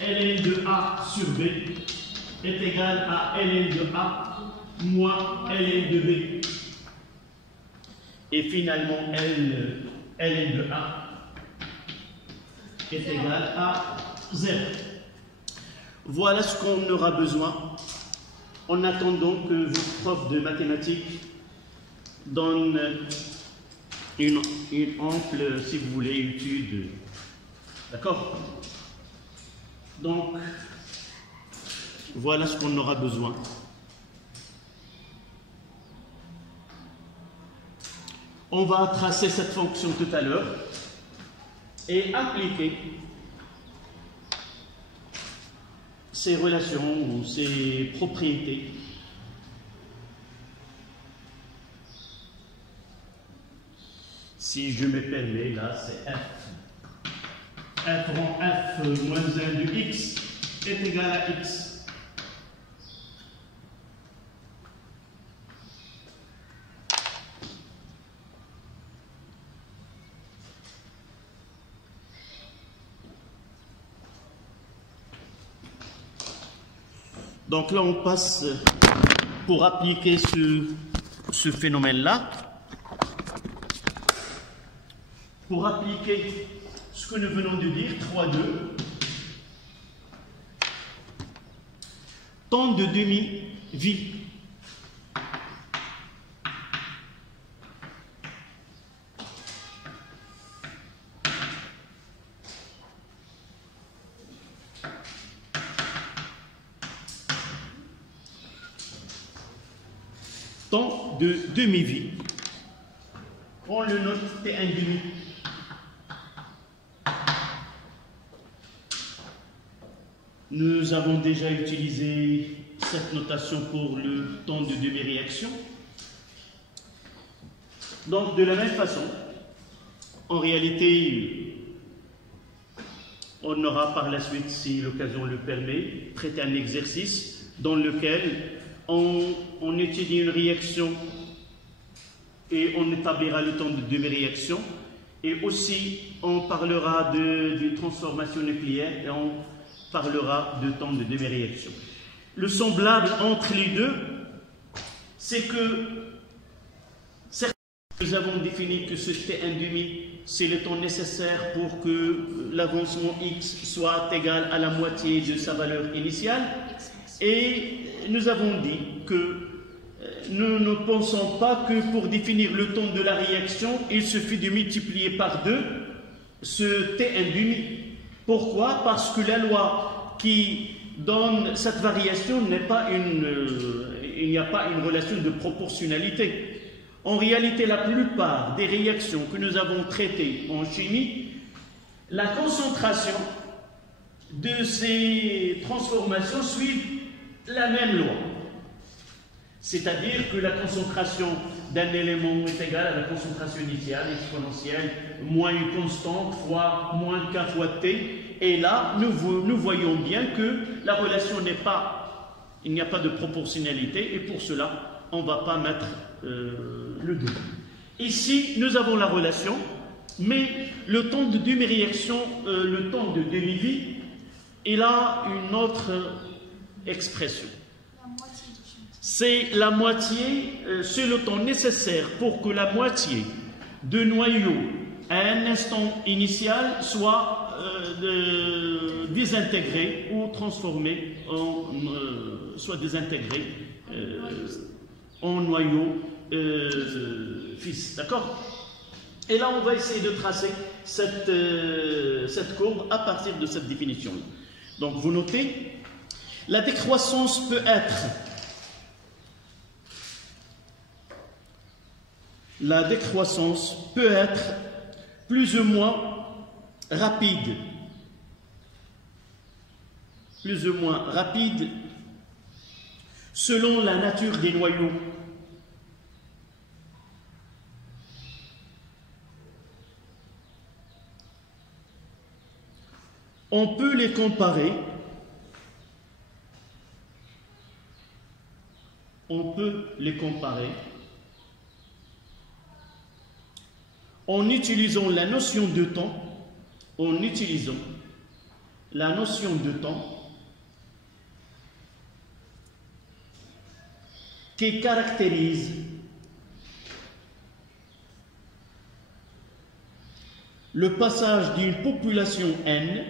ln de a sur b est égal à ln de a moins ln de b. Et finalement, ln de a est égal à 0. Voilà ce qu'on aura besoin en attendant que votre prof de mathématiques donne une ample, si vous voulez, étude. D'accord? Donc, voilà ce qu'on aura besoin. On va tracer cette fonction tout à l'heure et appliquer ces relations ou ces propriétés si je me permets, là c'est f. F rend f moins 1 de x est égal à x. Donc là, on passe pour appliquer ce phénomène-là. Pour appliquer ce que nous venons de dire, 3,2, temps de demi-vie. Temps de demi-vie. On le note T1 demi. Nous avons déjà utilisé cette notation pour le temps de demi-réaction. Donc, de la même façon, en réalité, on aura par la suite, si l'occasion le permet, traité un exercice dans lequel on étudie une réaction et on établira le temps de demi-réaction. Et aussi, on parlera d'une transformation nucléaire et on parlera de temps de demi-réaction. Le semblable entre les deux, c'est que nous avons défini que ce T1,5, c'est le temps nécessaire pour que l'avancement x soit égal à la moitié de sa valeur initiale. Et nous avons dit que nous ne pensons pas que pour définir le temps de la réaction, il suffit de multiplier par 2 ce T1,5. Pourquoi? Parce que la loi qui donne cette variation n'est pas il n'y a pas une relation de proportionnalité. En réalité, la plupart des réactions que nous avons traitées en chimie, la concentration de ces transformations suit la même loi. C'est-à-dire que la concentration d'un élément est égale à la concentration initiale exponentielle moins une constante fois moins k fois t. Et là, nous voyons bien que la relation n'est pas, il n'y a pas de proportionnalité et pour cela, on ne va pas mettre le 2. Ici, nous avons la relation, mais le temps de demi-réaction, le temps de demi-vie, il a une autre expression. C'est la moitié, c'est le temps nécessaire pour que la moitié de noyau à un instant initial soit désintégré ou transformé en noyau fils. D'accord? Et là, on va essayer de tracer cette courbe à partir de cette définition. Donc, vous notez, la décroissance peut être plus ou moins rapide. Plus ou moins rapide selon la nature des noyaux. On peut les comparer. En utilisant la notion de temps, qui caractérise le passage d'une population N,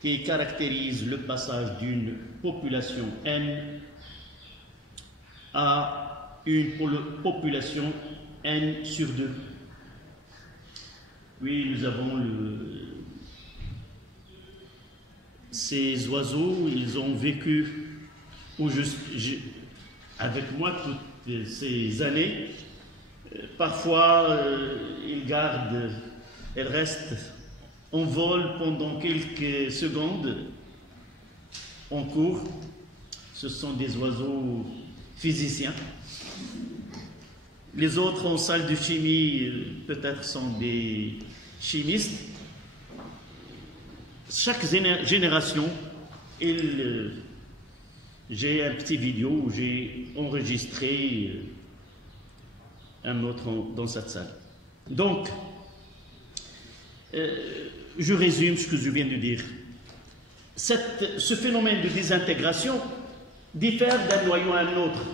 qui caractérise le passage d'une population N à une population N sur 2. Oui, nous avons ces oiseaux, ils ont vécu avec moi toutes ces années. Parfois, ils restent en vol pendant quelques secondes en cours. Ce sont des oiseaux physiciens. Les autres en salle de chimie, peut-être sont des chimistes. Chaque génération, j'ai un petit vidéo où j'ai enregistré un autre dans cette salle. Donc, je résume ce que je viens de dire. Ce phénomène de désintégration diffère d'un noyau à un autre.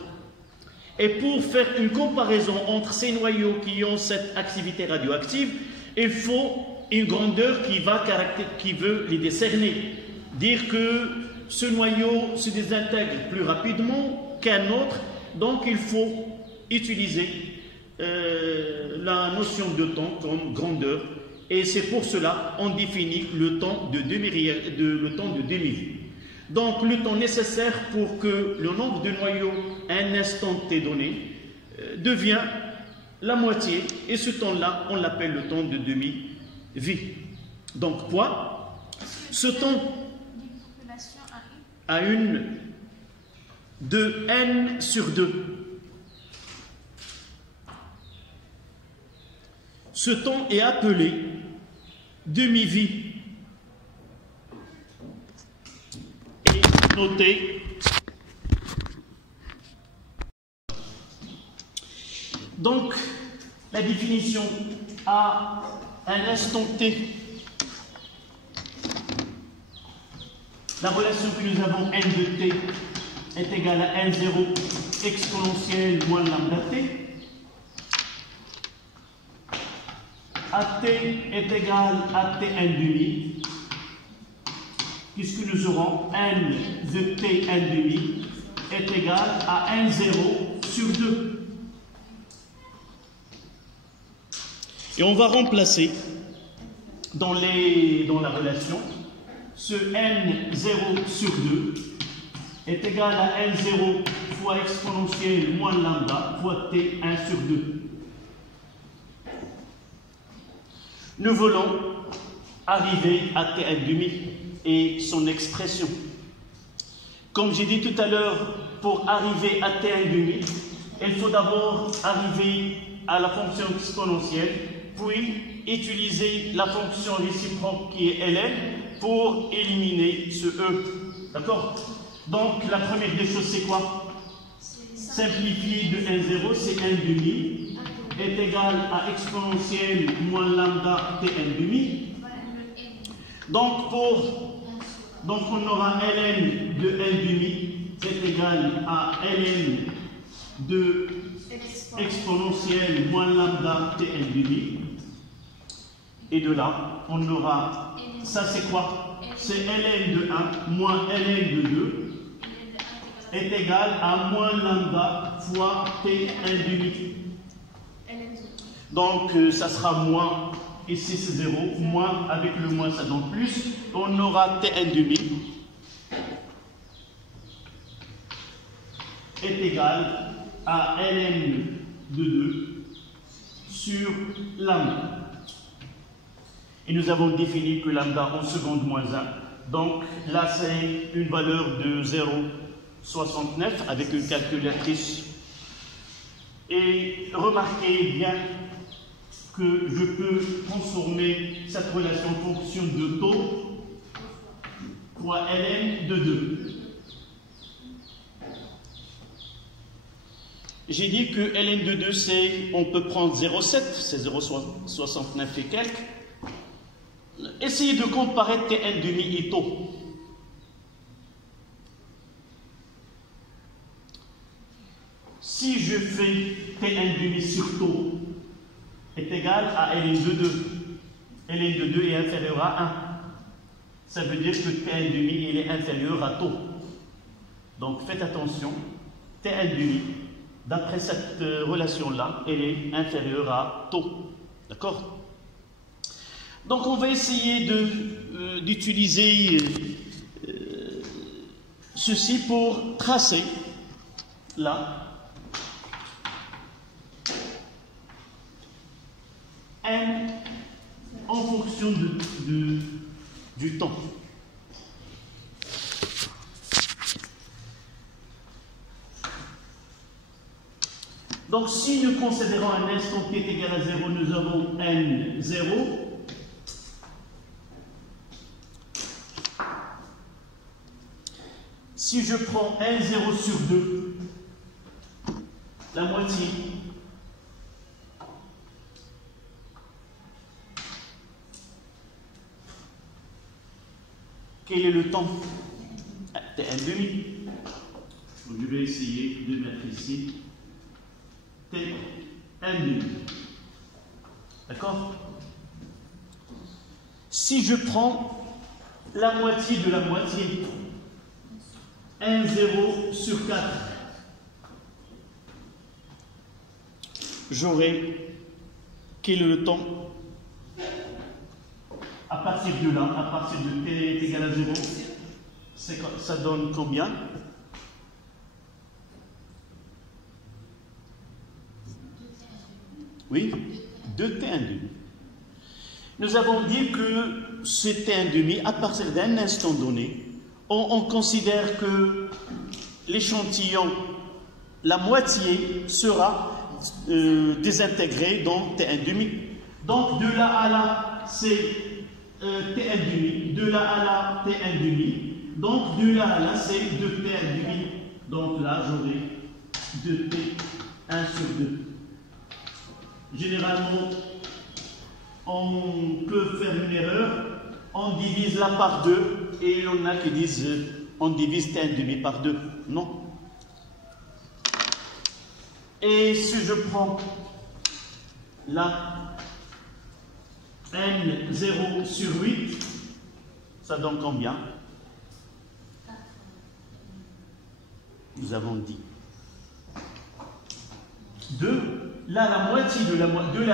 Et pour faire une comparaison entre ces noyaux qui ont cette activité radioactive, il faut une grandeur qui veut les décerner. Dire que ce noyau se désintègre plus rapidement qu'un autre, donc il faut utiliser la notion de temps comme grandeur. Et c'est pour cela qu'on définit le temps de demi-vie. Donc le temps nécessaire pour que le nombre de noyaux à un instant T donné devient la moitié, et ce temps-là, on l'appelle le temps de demi-vie. Donc quoi? Ce temps a une de n sur 2. Ce temps est appelé demi-vie. Et notez, donc la définition à un instant T, la relation que nous avons n de t est égale à n0 exponentielle moins lambda t. AT est égal à Tn demi, puisque nous aurons n de Tn demi est égal à n0 sur 2. Et on va remplacer dans la relation ce n0 sur 2 est égal à n0 fois exponentielle moins lambda fois T1 sur 2. Nous voulons arriver à Tn demi et son expression. Comme j'ai dit tout à l'heure, pour arriver à Tn demi, il faut d'abord arriver à la fonction exponentielle, puis utiliser la fonction réciproque qui est ln pour éliminer ce e. D'accord? Donc la première des choses, c'est quoi? Simplifier de n0, c'est n demi est égal à exponentielle moins lambda Tn demi. Donc on aura ln de n demi est égal à ln de exponentielle moins lambda Tn demi. Et de là, on aura, ça c'est quoi? C'est ln de 1 moins ln de 2 est égal à moins lambda fois T1 demi. Donc, ça sera moins, ici c'est 0, moins avec le moins ça donne plus. On aura T1 demi est égal à ln de 2 sur lambda. Et nous avons défini que lambda en seconde moins 1. Donc là, c'est une valeur de 0,69 avec une calculatrice. Et remarquez bien que je peux transformer cette relation en fonction de taux fois ln de 2. J'ai dit que ln de 2, c'est, on peut prendre 0,7, c'est 0,69 et quelques. Essayez de comparer T1 demi et taux. Si je fais T1 demi sur taux est égal à ln de 2, ln de 2 est inférieur à 1. Ça veut dire que T1 demi il est inférieur à taux. Donc faites attention, T1 demi, d'après cette relation-là, elle est inférieure à taux. D'accord? Donc on va essayer d'utiliser ceci pour tracer là n en fonction du temps. Donc si nous considérons un instant qui est égal à 0, nous avons n0. Si je prends n0 sur 2, la moitié, quel est le temps? T1 demi. Je vais essayer de mettre ici T1 demi. D'accord? Si je prends la moitié de la moitié, 1,0 sur 4, j'aurai quel est le temps à partir de là, à partir de t est égal à 0, ça donne combien? Oui, 2t1,5. Nous avons dit que ce t1,5, à partir d'un instant donné, on considère que l'échantillon, la moitié sera désintégrée dans T1,5. Donc de là à là, c'est T1,5. De là à là, T1,5. Donc de là à là, c'est 2T1,5. Donc là, j'aurai 2T1 sur 2. Généralement, on peut faire une erreur. On divise là par 2 et il y en a qui disent on divise T1,5 par 2. Non. Et si je prends là n0 sur 8, ça donne combien? Nous avons dit 2. Là, la moitié de là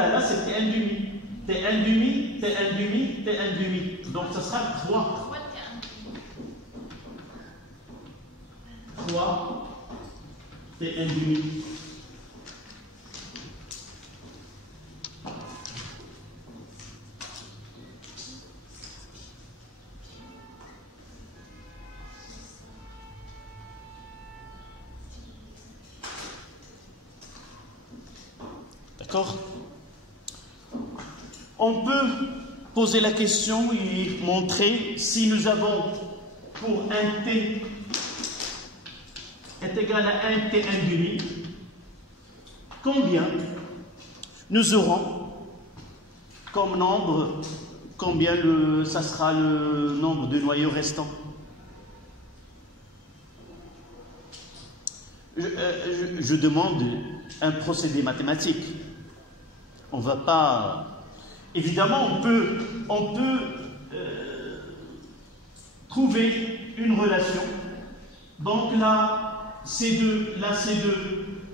à là, c'est T1,5. T1,5, T1,5, T1,5. Donc, ça sera 3. 3 T1,5. D'accord? On peut poser la question et montrer si nous avons pour un t est égal à 1 T1,5, combien nous aurons comme nombre, combien ça sera le nombre de noyaux restants. Je demande un procédé mathématique. On ne va pas... Évidemment, on peut trouver une relation. Donc là, C2, là C2,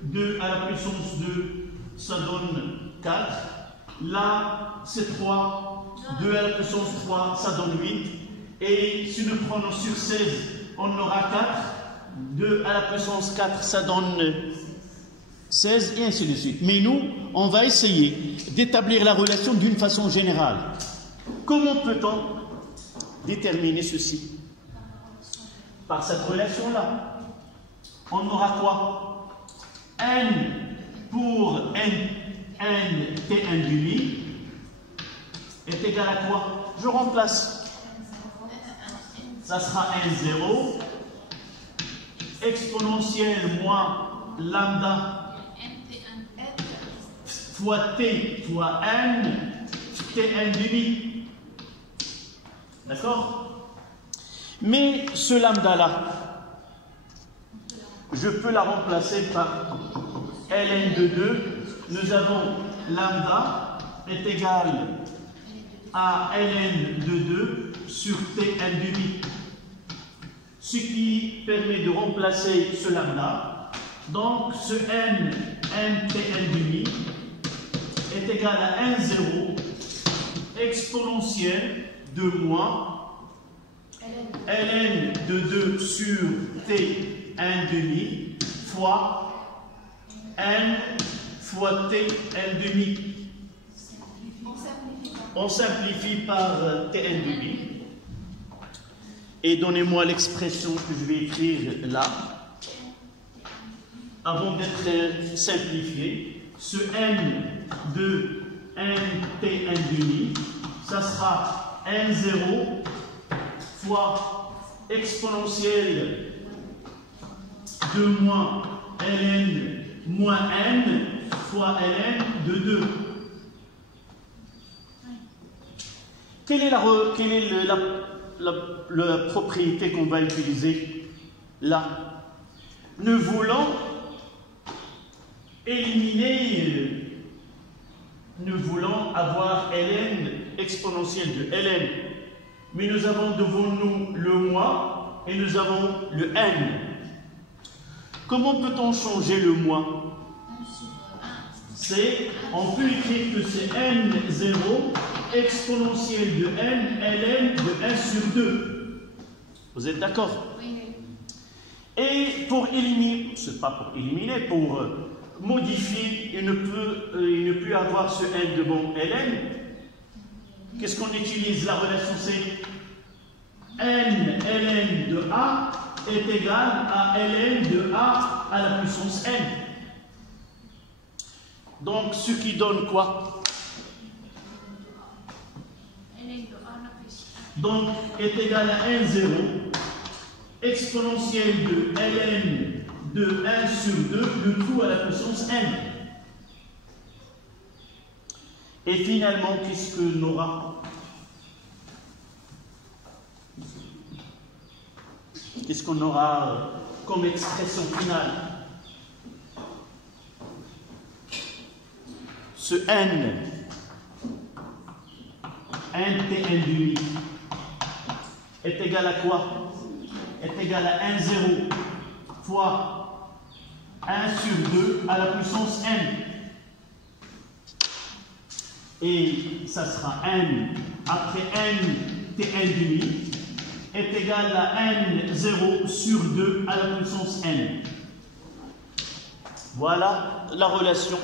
2 à la puissance 2, ça donne 4. Là, C3, 2 à la puissance 3, ça donne 8. Et si nous prenons sur 16, on aura 4. 2 à la puissance 4, ça donne 16, et ainsi de suite. Mais nous, on va essayer d'établir la relation d'une façon générale. Comment peut-on déterminer ceci? Par cette relation-là. On aura quoi? N pour n Tn du lit est égal à quoi? Je remplace. Ça sera n0 exponentielle moins lambda fois t fois n Tn du lit. D'accord? Mais ce lambda-là, je peux la remplacer par ln de 2. Nous avons lambda est égal à ln de 2 sur Tn du lit. Ce qui permet de remplacer ce lambda. Donc ce n Tn du lit est égal à n0 exponentielle de moins ln de 2 sur Tn demi fois n fois Tn demi. On simplifie par Tn demi. Et donnez-moi l'expression que je vais écrire là. Avant d'être simplifié, ce n de n Tn demi, ça sera n0 fois exponentielle de moins ln moins n fois ln de 2. Quelle est la propriété qu'on va utiliser là? Nous voulons éliminer, nous voulons avoir ln exponentielle de ln. Mais nous avons devant nous le moins et nous avons le n. Comment peut-on changer le moins? On peut écrire que c'est n0 exponentielle de n ln de 1 sur 2. Vous êtes d'accord? Oui. Et pour éliminer, c'est pas pour éliminer, pour modifier, il ne peut avoir ce n devant ln. Qu'est-ce qu'on utilise? La relation c'est n ln de a est égal à ln de a à la puissance n. Donc ce qui donne quoi? Donc est égal à n0 exponentielle de ln de 1 sur 2, le tout à la puissance n. Et finalement, qu'est-ce que l'on aura? Qu'est-ce qu'on aura comme expression finale? Ce n Tn demi est égal à quoi? Est égal à 1,0 fois 1 sur 2 à la puissance n. Et ça sera n après n Tn demi est égal à n0 sur 2 à la puissance n. Voilà la relation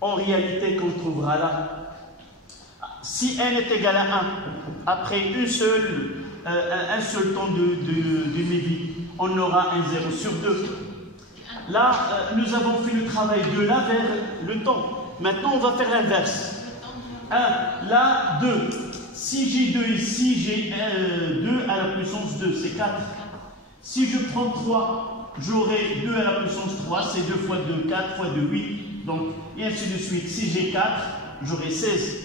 en réalité qu'on trouvera là. Si n est égal à 1, après un seul temps de demi-vie, on aura un 0 sur 2. Là, nous avons fait le travail de là vers le temps. Maintenant, on va faire l'inverse. 1, là, 2. Si j'ai 2 ici, j'ai 2 à la puissance 2, c'est 4. Si je prends 3, j'aurai 2 à la puissance 3, c'est 2 fois 2, 4 fois 2, 8. Donc, et ainsi de suite. Si j'ai 4, j'aurai 16.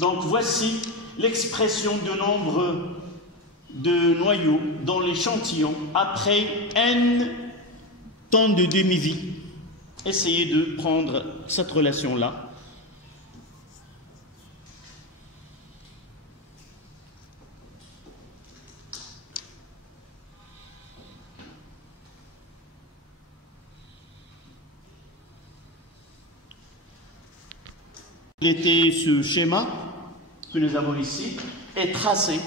Donc, voici l'expression de nombre de noyaux dans l'échantillon après n temps de demi-vie. Essayez de prendre cette relation-là. Ce schéma que nous avons ici est tracé,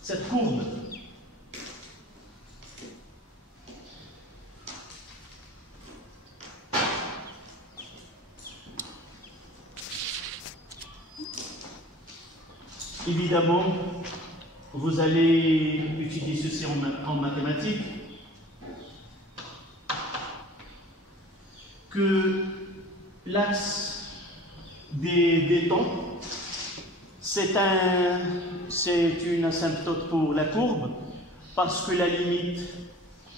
cette courbe. Évidemment, vous allez utiliser ceci en mathématiques, que l'axe des temps, c'est une asymptote pour la courbe, parce que la limite,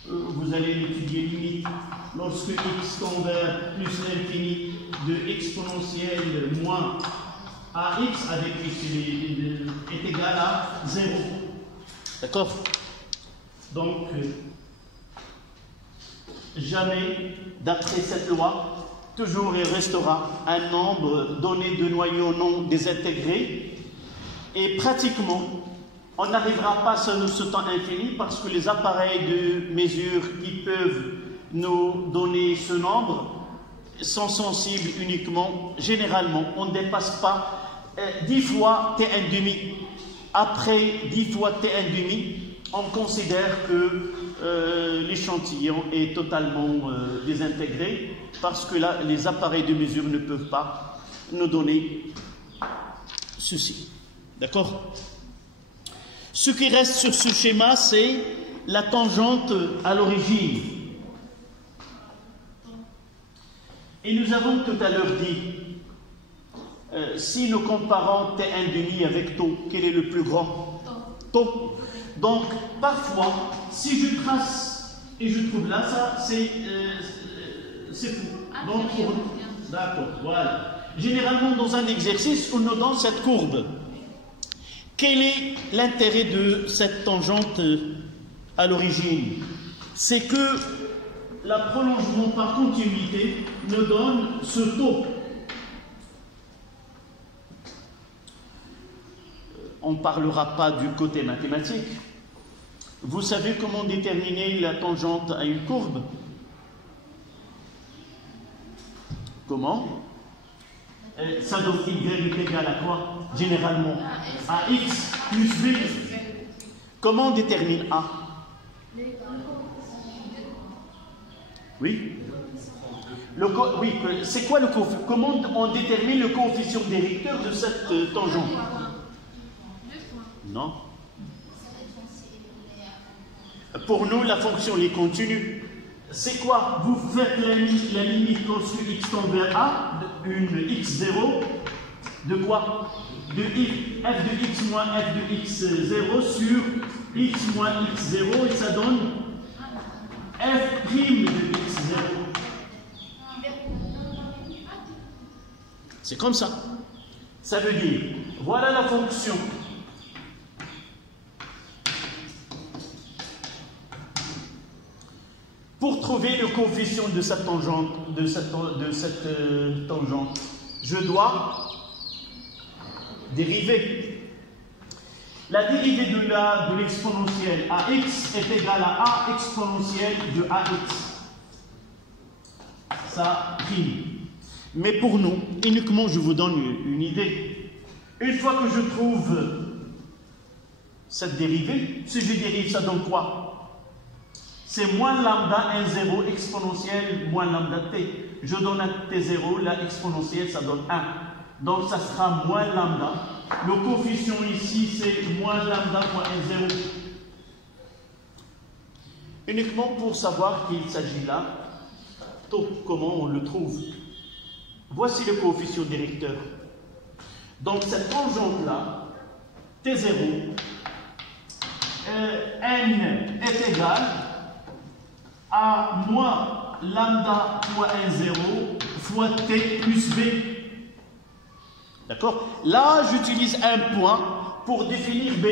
vous allez l'étudier, limite, lorsque x tend vers plus l'infini de exponentielle moins ax avec x est égal à 0. D'accord? Donc, jamais, d'après cette loi, toujours il restera un nombre donné de noyaux non désintégrés, et pratiquement, on n'arrivera pas à ce temps infini parce que les appareils de mesure qui peuvent nous donner ce nombre sont sensibles uniquement, généralement, on ne dépasse pas 10 fois T1,5. Après 10 fois T1,5, on considère que l'échantillon est totalement désintégré parce que là, les appareils de mesure ne peuvent pas nous donner ceci. D'accord? Ce qui reste sur ce schéma, c'est la tangente à l'origine. Et nous avons tout à l'heure dit, si nous comparons T1,5 avec tau, quel est le plus grand? Tau. Donc, parfois, si je trace et je trouve là, ça, c'est fou. Donc, d'accord, voilà. Généralement, dans un exercice, on nous donne cette courbe. Quel est l'intérêt de cette tangente à l'origine? C'est que le prolongement par continuité nous donne ce taux. On ne parlera pas du côté mathématique. Vous savez comment déterminer la tangente à une courbe? Comment? Ça doit y égal à quoi? Généralement, à x plus b. Comment on détermine A? Oui? Oui, c'est quoi le coefficient? Comment on détermine le coefficient directeur de cette tangente? Non. Pour nous, la fonction est continue. C'est quoi? Vous faites la limite lorsque x tend vers A, une x0, de quoi? De f de x moins f de x0 sur x moins x0, et ça donne f' de x0. C'est comme ça. Ça veut dire, voilà la fonction. Pour trouver le coefficient de cette tangente, je dois dériver. La dérivée de l'exponentielle ax est égale à a exponentielle de ax. Ça prime. Mais pour nous, uniquement je vous donne une idée. Une fois que je trouve cette dérivée, si je dérive, ça donne quoi? C'est moins lambda n0 exponentielle moins lambda t. Je donne à t0, la exponentielle, ça donne 1. Donc ça sera moins lambda. Le coefficient ici, c'est moins lambda moins n0. Uniquement pour savoir qu'il s'agit là, comment on le trouve. Voici le coefficient directeur. Donc cette tangente-là, t0, n est égal à moins lambda fois n0 fois t plus b. D'accord? Là, j'utilise un point pour définir b.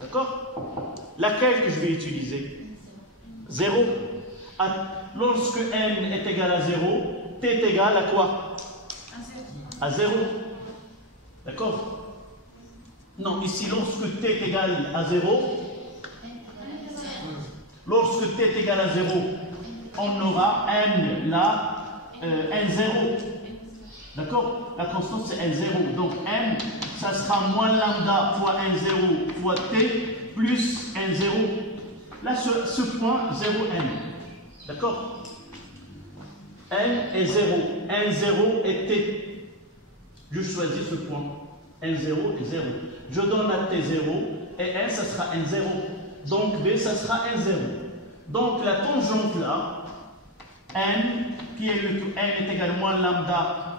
D'accord? Laquelle que je vais utiliser? 0. Lorsque n est égal à 0, t est égal à quoi? À 0. D'accord? Non, ici, lorsque t est égal à 0, lorsque t est égal à 0, on aura n là, n0. D'accord? La constante c'est N0. Donc N, ça sera moins lambda fois N0 fois T plus N0. Là, ce point, 0N. D'accord? N est 0. N0 est T. Je choisis ce point. N0 est 0. Je donne à T0 et N, ça sera N0. Donc B, ça sera N0. Donc la tangente là, N, qui est le tout, N est égal à moins lambda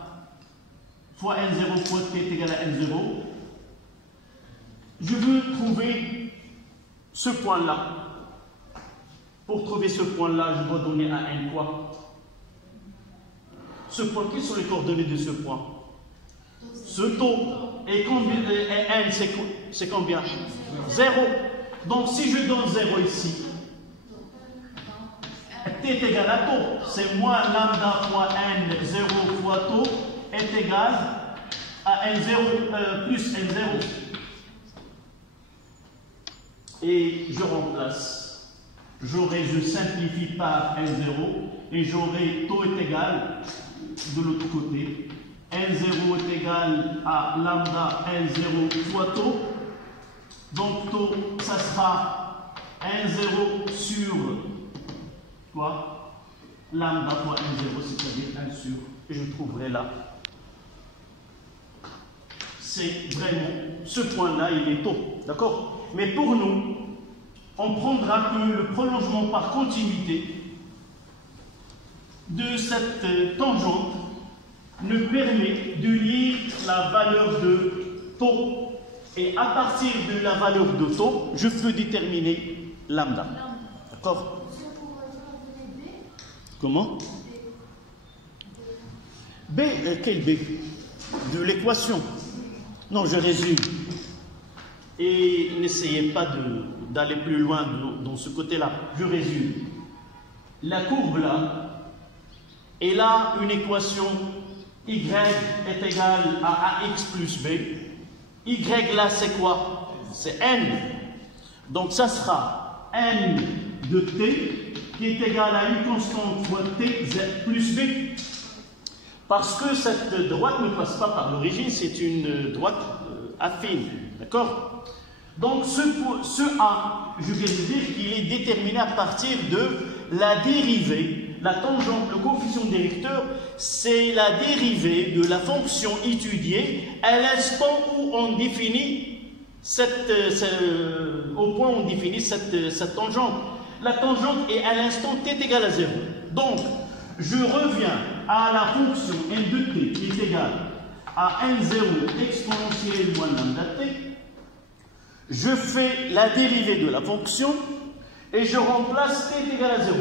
fois N0 fois T est égal à N0. Je veux trouver ce point-là. Pour trouver ce point-là, je dois donner à N quoi? Ce point, quelles sont les coordonnées de ce point? Ce taux. Et N, c'est combien? 0. Donc si je donne 0 ici, T est égal à taux. C'est moins lambda fois N, 0 fois taux est égal à N0 plus N0. Et je remplace. Je simplifie par N0 et j'aurai taux est égal de l'autre côté. N0 est égal à lambda N0 fois taux. Donc taux, ça sera N0 sur quoi? Lambda fois N0, c'est-à-dire 1 sur. Et je trouverai là. C'est vraiment ce point-là, il est taux. D'accord? Mais pour nous, on prendra que le prolongement par continuité de cette tangente nous permet de lire la valeur de taux. Et à partir de la valeur de taux, je peux déterminer lambda. D'accord? Comment? B, quel B? De l'équation. Non, je résume. Et n'essayez pas d'aller plus loin dans ce côté-là. Je résume. La courbe là, elle a une équation y est égal à ax plus b. Y là, c'est quoi? C'est n. Donc ça sera n de t qui est égal à une constante fois t plus b. Parce que cette droite ne passe pas par l'origine, c'est une droite affine. D'accord? Donc ce A, je vais dire qu'il est déterminé à partir de la dérivée. La tangente, le coefficient directeur, c'est la dérivée de la fonction étudiée à l'instant où on définit au point où on définit cette tangente. La tangente est à l'instant t est égal à 0. Donc, je reviens à la fonction n de t qui est égale à n0 exponentielle moins lambda t. Je fais la dérivée de la fonction et je remplace t est égal à 0.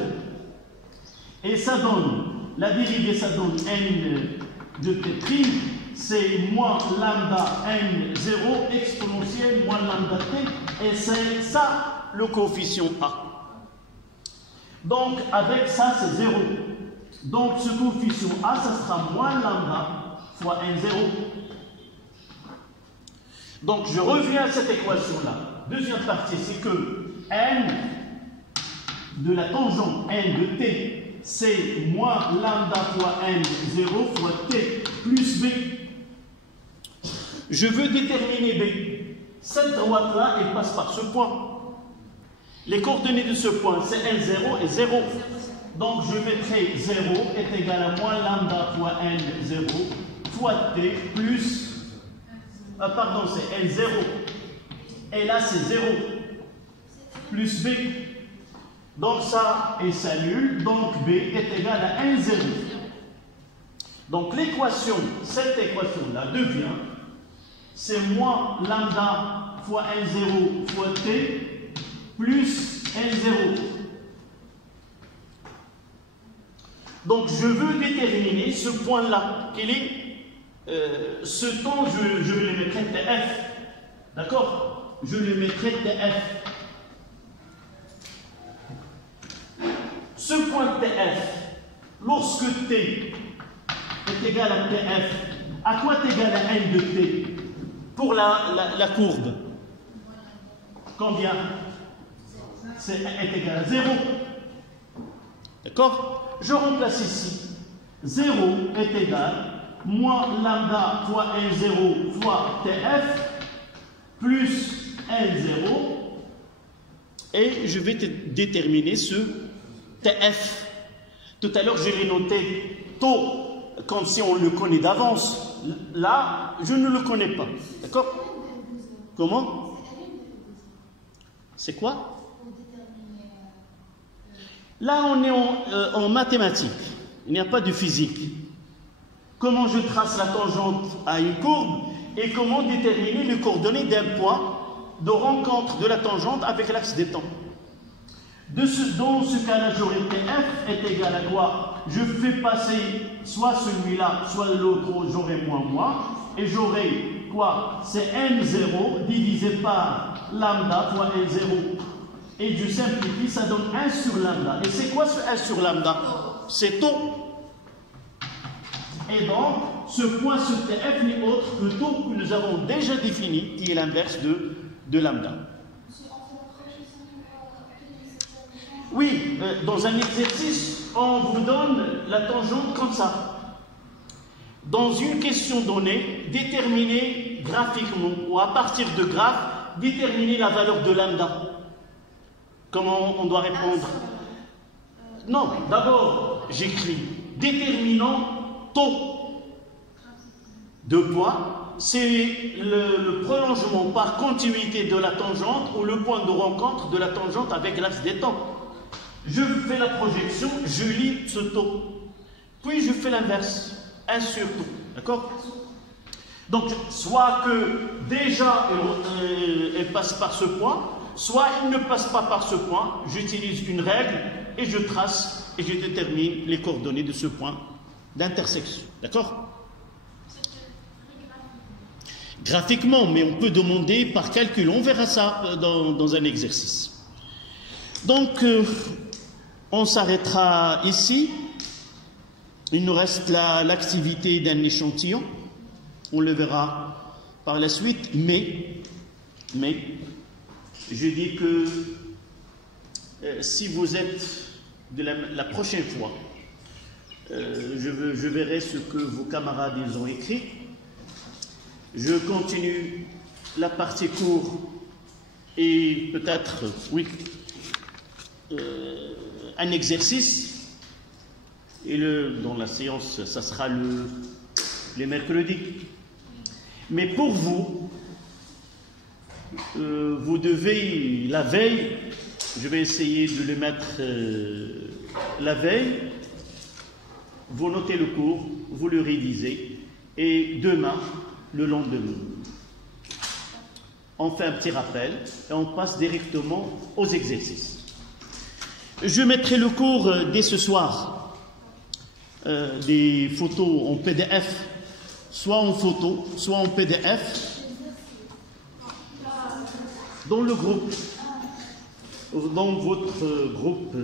Et ça donne, la dérivée, ça donne n de t', c'est moins lambda n0 exponentielle moins lambda t, et c'est ça le coefficient A. Donc, avec ça, c'est 0. Donc, ce coefficient A, ça sera moins lambda fois n0. Donc, je reviens à cette équation-là. Deuxième partie, c'est que n de la tangente n de t, c'est moins lambda fois n0 fois t plus b. Je veux déterminer b. Cette droite-là, elle passe par ce point. Les coordonnées de ce point, c'est n0 et 0. Donc je mettrai 0 est égal à moins lambda fois n0 fois t plus... pardon, c'est n0. Et là, c'est 0 plus b. Donc ça, et s'annule, donc B est égal à N0. Donc l'équation, cette équation-là devient, c'est moins lambda fois N0 fois T plus N0. Donc je veux déterminer ce point-là, quel est ce temps, je le mettrai TF. D'accord? Je le mettrai TF. Ce point TF, lorsque T est égal à TF, à quoi est égal à N de T? Pour la courbe, combien? Est égal à 0. D'accord? Je remplace ici. 0 est égal moins lambda fois L0 fois TF plus L0 et je vais déterminer ce TF. Tout à l'heure, je l'ai noté tôt comme si on le connaît d'avance. Là, je ne le connais pas. D'accord? Comment? C'est quoi? Là, on est en mathématiques. Il n'y a pas de physique. Comment je trace la tangente à une courbe et comment déterminer les coordonnées d'un point de rencontre de la tangente avec l'axe des temps. Dans ce cas-là, j'aurai TF est égal à quoi? Je fais passer soit celui-là, soit l'autre, j'aurai moins, et j'aurai quoi? C'est M0 divisé par lambda fois L0. Et je simplifie, ça donne 1 sur lambda. Et c'est quoi ce 1 sur lambda? C'est taux. Et donc, ce point sur TF n'est autre que taux que nous avons déjà défini, qui est l'inverse de lambda. Oui, dans un exercice, on vous donne la tangente comme ça. Dans une question donnée, déterminer graphiquement, ou à partir de graphe, déterminer la valeur de lambda. Comment on doit répondre? Non, d'abord, j'écris déterminant taux. 2 points. C'est le prolongement par continuité de la tangente ou le point de rencontre de la tangente avec l'axe des temps. Je fais la projection, je lis ce taux. Puis je fais l'inverse, 1 sur taux. D'accord? Donc, soit que déjà elle passe par ce point, soit il ne passe pas par ce point, j'utilise une règle et je trace et je détermine les coordonnées de ce point d'intersection. D'accord? Graphiquement, mais on peut demander par calcul. On verra ça dans un exercice. Donc, on s'arrêtera ici. Il nous reste l'activité d'un échantillon. On le verra par la suite. Mais je dis que si vous êtes de la prochaine fois, je verrai ce que vos camarades ils ont écrit. Je continue la partie cours et peut-être, oui, un exercice. Et dans la séance, ça sera les mercredis. Mais pour vous, vous devez, la veille, je vais essayer de le mettre la veille, vous notez le cours, vous le révisez, et demain, le lendemain, on fait un petit rappel et on passe directement aux exercices. Je mettrai le cours dès ce soir, des photos en PDF, soit en photo, soit en PDF, dans le groupe, dans votre groupe